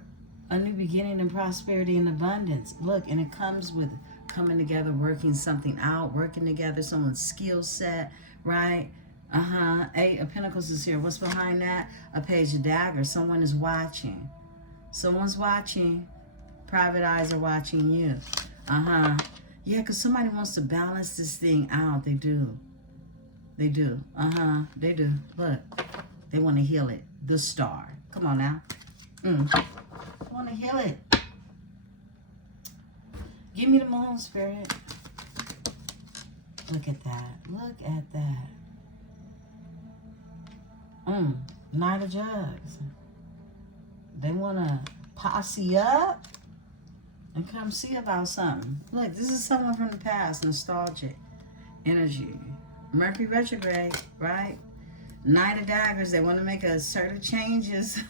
a new beginning in prosperity and abundance. Look, and it comes with coming together, working something out, working together, someone's skill set, right? Eight of Pentacles is here. What's behind that? A Page of Daggers. Someone is watching. Someone's watching. Private eyes are watching you. Yeah, because somebody wants to balance this thing out. They do. They do. They do. Look. They want to heal it. The Star. Come on now. They want to heal it. Give me the Moon, Spirit. Look at that. Look at that. Knight of Jugs. They want to posse up and come see about something. Look, this is someone from the past. Nostalgic energy. Mercury retrograde, right? Knight of Daggers. They want to make assertive changes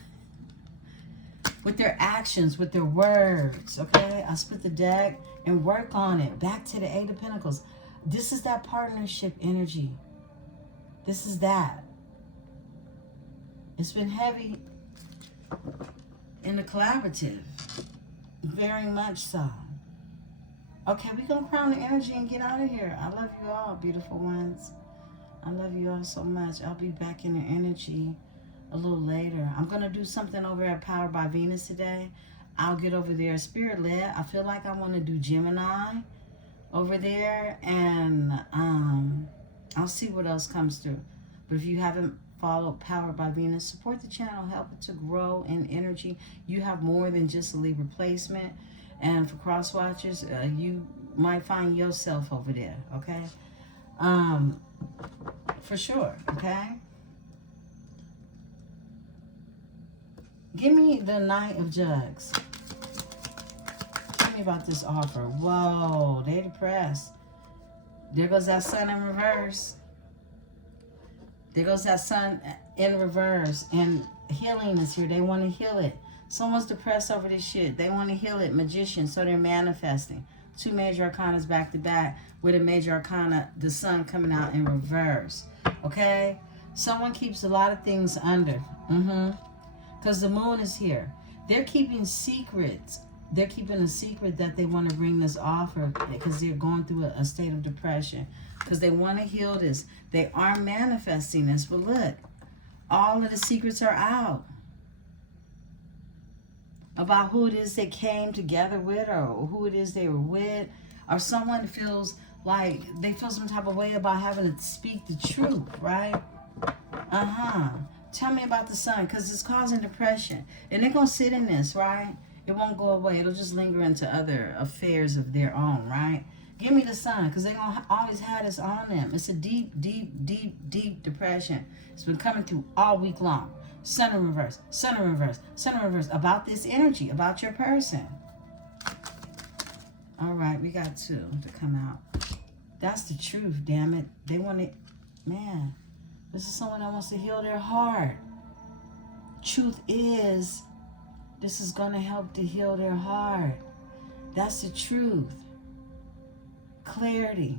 with their actions, with their words, okay? I split the deck and work on it. Back to the Eight of Pentacles. This is that partnership energy. This is that. It's been heavy in the collaborative. Very much so. Okay, we're going to crown the energy and get out of here. I love you all, beautiful ones. I love you all so much. I'll be back in the energy a little later. I'm going to do something over at Powered by Venus today. I'll get over there spirit-led. I feel like I want to do Gemini over there. And I'll see what else comes through. But if you haven't followed Powered by Venus, support the channel. Help it to grow in energy. You have more than just a Libra placement. And for cross watchers, you might find yourself over there, okay? For sure, okay? Give me the Knight of Jugs. Tell me about this offer. Whoa, they depressed. There goes that Sun in reverse. There goes that Sun in reverse. And healing is here. They want to heal it. Someone's depressed over this shit. They want to heal it. Magician. So they're manifesting. Two major arcanas back to back with a major arcana, the Sun coming out in reverse. Okay? Someone keeps a lot of things under. Because the Moon is here. They're keeping secrets. They're keeping a secret that they want to bring this offer because they're going through a state of depression. Because they want to heal this. They are manifesting this. But look, all of the secrets are out. About who it is they came together with or who it is they were with. Or someone feels like they feel some type of way about having to speak the truth, right? Tell me about the Sun because it's causing depression. And they're going to sit in this, right? It won't go away. It'll just linger into other affairs of their own, right? Give me the Sun because they're going to always have this on them. It's a deep, deep, deep, deep depression. It's been coming through all week long. Sun in reverse, Sun in reverse, Sun in reverse. About this energy, about your person. All right, we got two to come out. That's the truth, damn it. They want it, man. This is someone that wants to heal their heart. Truth is, this is going to help to heal their heart. That's the truth. Clarity.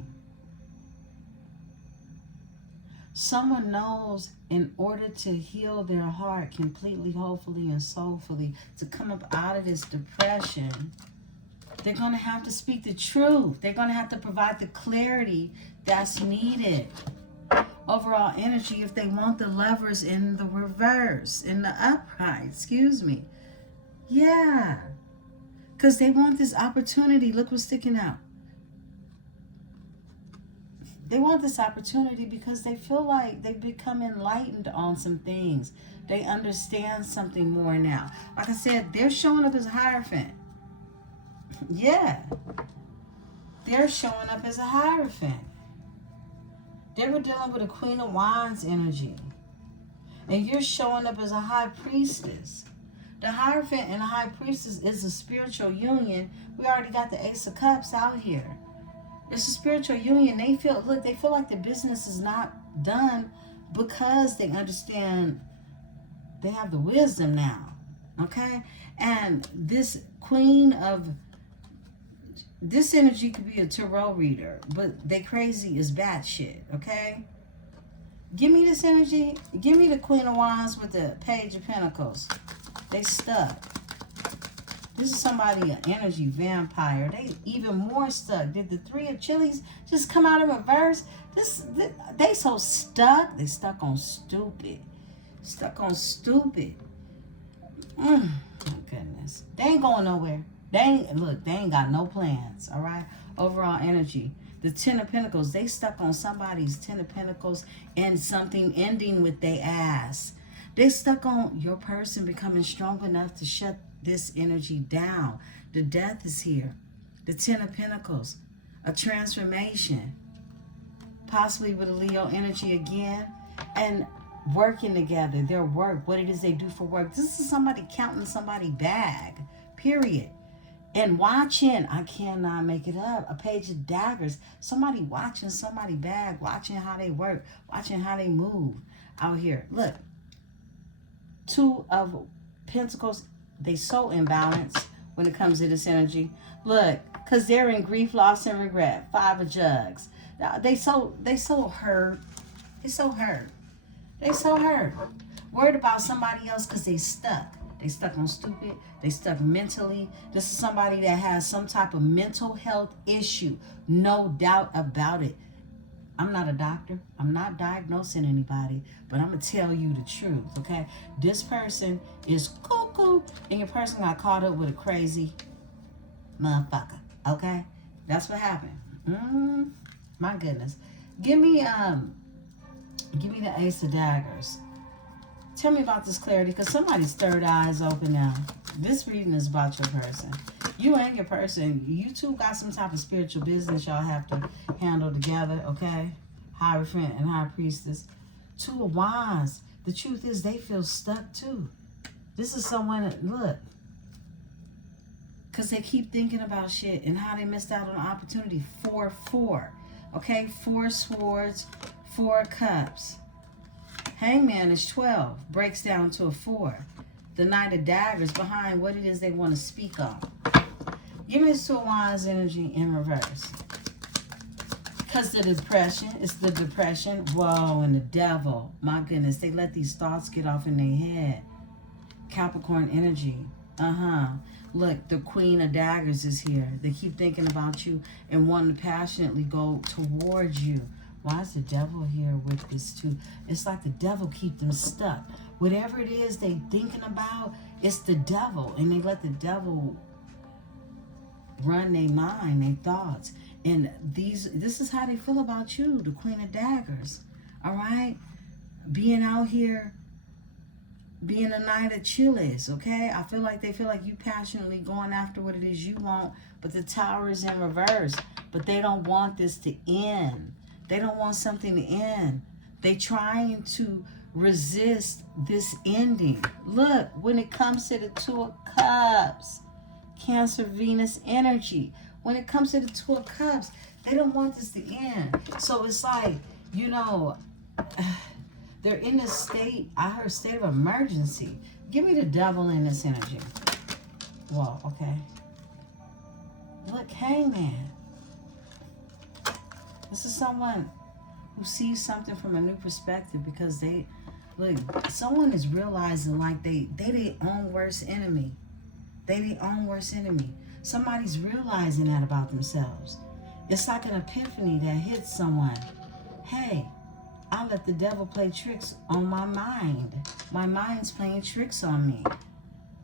Someone knows in order to heal their heart completely, hopefully, and soulfully, to come up out of this depression, they're going to have to speak the truth. They're going to have to provide the clarity that's needed. Overall energy, if they want the Lovers in the reverse, in the upright, excuse me. Yeah. Because they want this opportunity. Look what's sticking out. They want this opportunity because they feel like they've become enlightened on some things. They understand something more now. Like I said, they're showing up as a Hierophant. Yeah. They're showing up as a Hierophant. They were dealing with a Queen of Wands energy. And you're showing up as a High Priestess. The Hierophant and the High Priestess is a spiritual union. We already got the Ace of Cups out here. It's a spiritual union. They feel like the business is not done because they understand they have the wisdom now. Okay? And this Queen of this energy could be a tarot reader, but they crazy is batshit, okay? Give me this energy. Give me the Queen of Wands with the Page of Pentacles. They stuck. This is somebody, an energy vampire. They even more stuck. Did the Three of Chilies just come out in reverse? They so stuck. They stuck on stupid. Stuck on stupid. My goodness. They ain't going nowhere. They ain't got no plans, all right? Overall energy. The Ten of Pentacles, they stuck on somebody's Ten of Pentacles and something ending with their ass. They stuck on your person becoming strong enough to shut this energy down. The Death is here. The Ten of Pentacles, a transformation. possibly with a Leo energy again, and working together, their work, what it is they do for work. This is somebody counting somebody's bag, period. And watching, I cannot make it up, a page of daggers. Somebody watching somebody's bag, watching how they work, watching how they move out here. Look, Two of Pentacles, they so imbalanced when it comes to this energy. Look, because they're in grief, loss, and regret. Five of Jugs. They so hurt. They so hurt. They so hurt. Worried about somebody else because they stuck. They stuck on stupid. They stuck mentally. This is somebody that has some type of mental health issue. No doubt about it. I'm not a doctor. I'm not diagnosing anybody. But I'm going to tell you the truth, okay? This person is cuckoo. And your person got caught up with a crazy motherfucker, okay? That's what happened. My goodness. Give me the Ace of Daggers. Tell me about this clarity, because somebody's third eye is open now. This reading is about your person. You and your person, you two got some type of spiritual business y'all have to handle together, okay? Hierophant and High Priestess. Two of Wands. The truth is they feel stuck too. This is someone that, look, because they keep thinking about shit and how they missed out on opportunity. 4-4. Okay? 4 Swords, 4 Cups. Hangman is 12. Breaks down to a 4. The Knight of Daggers behind what it is they want to speak on. Give me this Two of Wands energy in reverse. Because the depression, it's the depression. Whoa, and the devil. My goodness, they let these thoughts get off in their head. Capricorn energy. Look, the Queen of Daggers is here. They keep thinking about you and wanting to passionately go towards you. Why is the devil here with this too? It's like the devil keep them stuck. Whatever it is they thinking about, it's the devil. And they let the devil run their mind, their thoughts. And this is how they feel about you, the Queen of Daggers. All right? Being out here, being a Knight of Chiles, okay? I feel like they feel like you passionately going after what it is you want, but the Tower is in reverse. But they don't want this to end. They don't want something to end. They trying to resist this ending. Look, when it comes to the Two of Cups, Cancer, Venus energy. When it comes to the Two of Cups, they don't want this to end. So it's like, you know, they're in this state, I heard state of emergency. Give me the devil in this energy. Whoa, okay. Look, Hangman. This is someone who sees something from a new perspective because they, look, someone is realizing like they their own worst enemy. They their own worst enemy. Somebody's realizing that about themselves. It's like an epiphany that hits someone. Hey, I let the devil play tricks on my mind. My mind's playing tricks on me.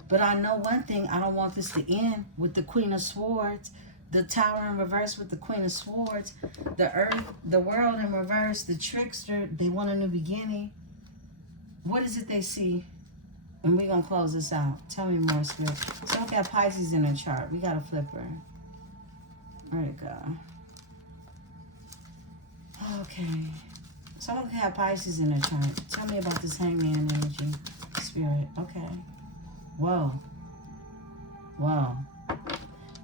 But I know one thing, I don't want this to end with the Queen of Swords, the Tower in reverse with the Queen of Swords, the earth, the world in reverse, the trickster, they want a new beginning. What is it they see? And we're going to close this out. Tell me more, Spirit. Someone got Pisces in their chart. We got a flipper. Where'd it go? Okay. Someone have Pisces in their chart. Tell me about this Hangman energy, Spirit. Okay. Whoa. Whoa.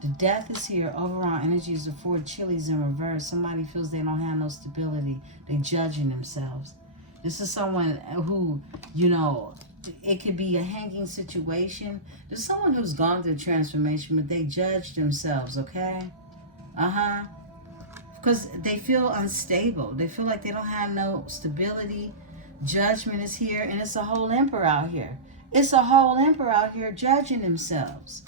The Death is here. Overall energy is the 4 Chiles in reverse. Somebody feels they don't have no stability. They judging themselves. This is someone who, you know, it could be a hanging situation. There's someone who's gone through transformation, but they judge themselves, okay? Because they feel unstable. They feel like they don't have no stability. Judgment is here, and it's a whole emperor out here. It's a whole emperor out here judging themselves.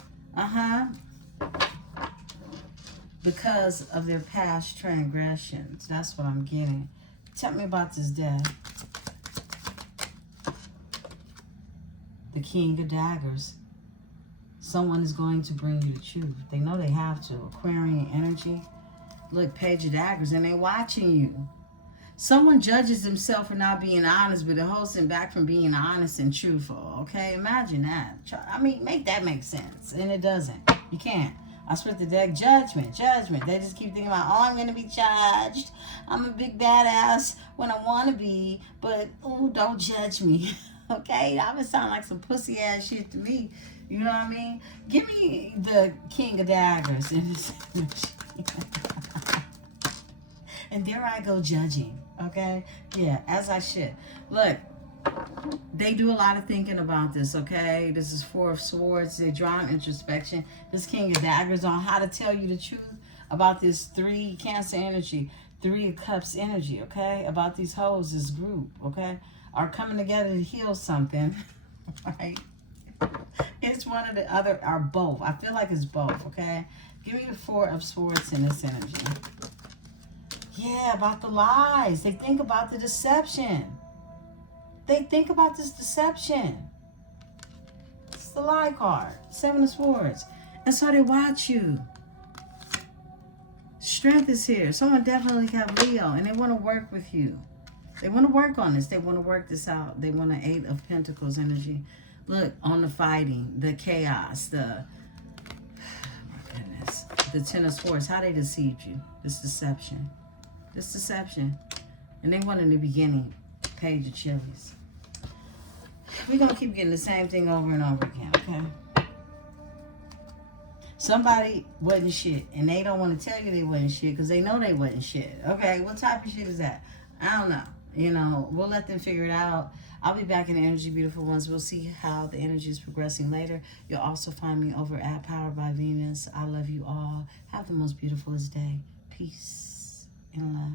Because of their past transgressions. That's what I'm getting. Tell me about this Death. The King of Daggers. Someone is going to bring you the truth. They know they have to. Aquarian energy. Look, Page of Daggers, and they're watching you. Someone judges themselves for not being honest, but it holds them back from being honest and truthful. Okay, imagine that. I mean, make that make sense, and it doesn't. You can't. I split the deck. Judgment, judgment. They just keep thinking about, oh, I'm going to be judged. I'm a big badass when I want to be, but, oh, don't judge me. Okay? That would sound like some pussy ass shit to me. You know what I mean? Give me the King of Daggers. And there I go judging. Okay? Yeah, as I should. Look. They do a lot of thinking about this, okay? This is Four of Swords. They draw introspection. This King of Daggers on how to tell you the truth about this 3 Cancer energy, 3 of Cups energy, okay? About these hoes, this group, okay? Are coming together to heal something, right? It's one or the other, or both. I feel like it's both, okay? Give me the 4 of Swords in this energy. Yeah, about the lies. They think about the deception. They think about this deception. It's the lie card. 7 of Swords. And so they watch you. Strength is here. Someone definitely have Leo. And they want to work with you. They want to work on this. They want to work this out. They want an 8 of Pentacles energy. Look, on the fighting. The chaos. The... my goodness. The 10 of Swords. How they deceived you. This deception. This deception. And they want in the beginning. Page of Chilies. We're going to keep getting the same thing over and over again, okay? Somebody wasn't shit, and they don't want to tell you they wasn't shit because they know they wasn't shit. Okay, what type of shit is that? I don't know. You know, we'll let them figure it out. I'll be back in the energy, beautiful ones. We'll see how the energy is progressing later. You'll also find me over at Powered by Venus. I love you all. Have the most beautifulest day. Peace and love.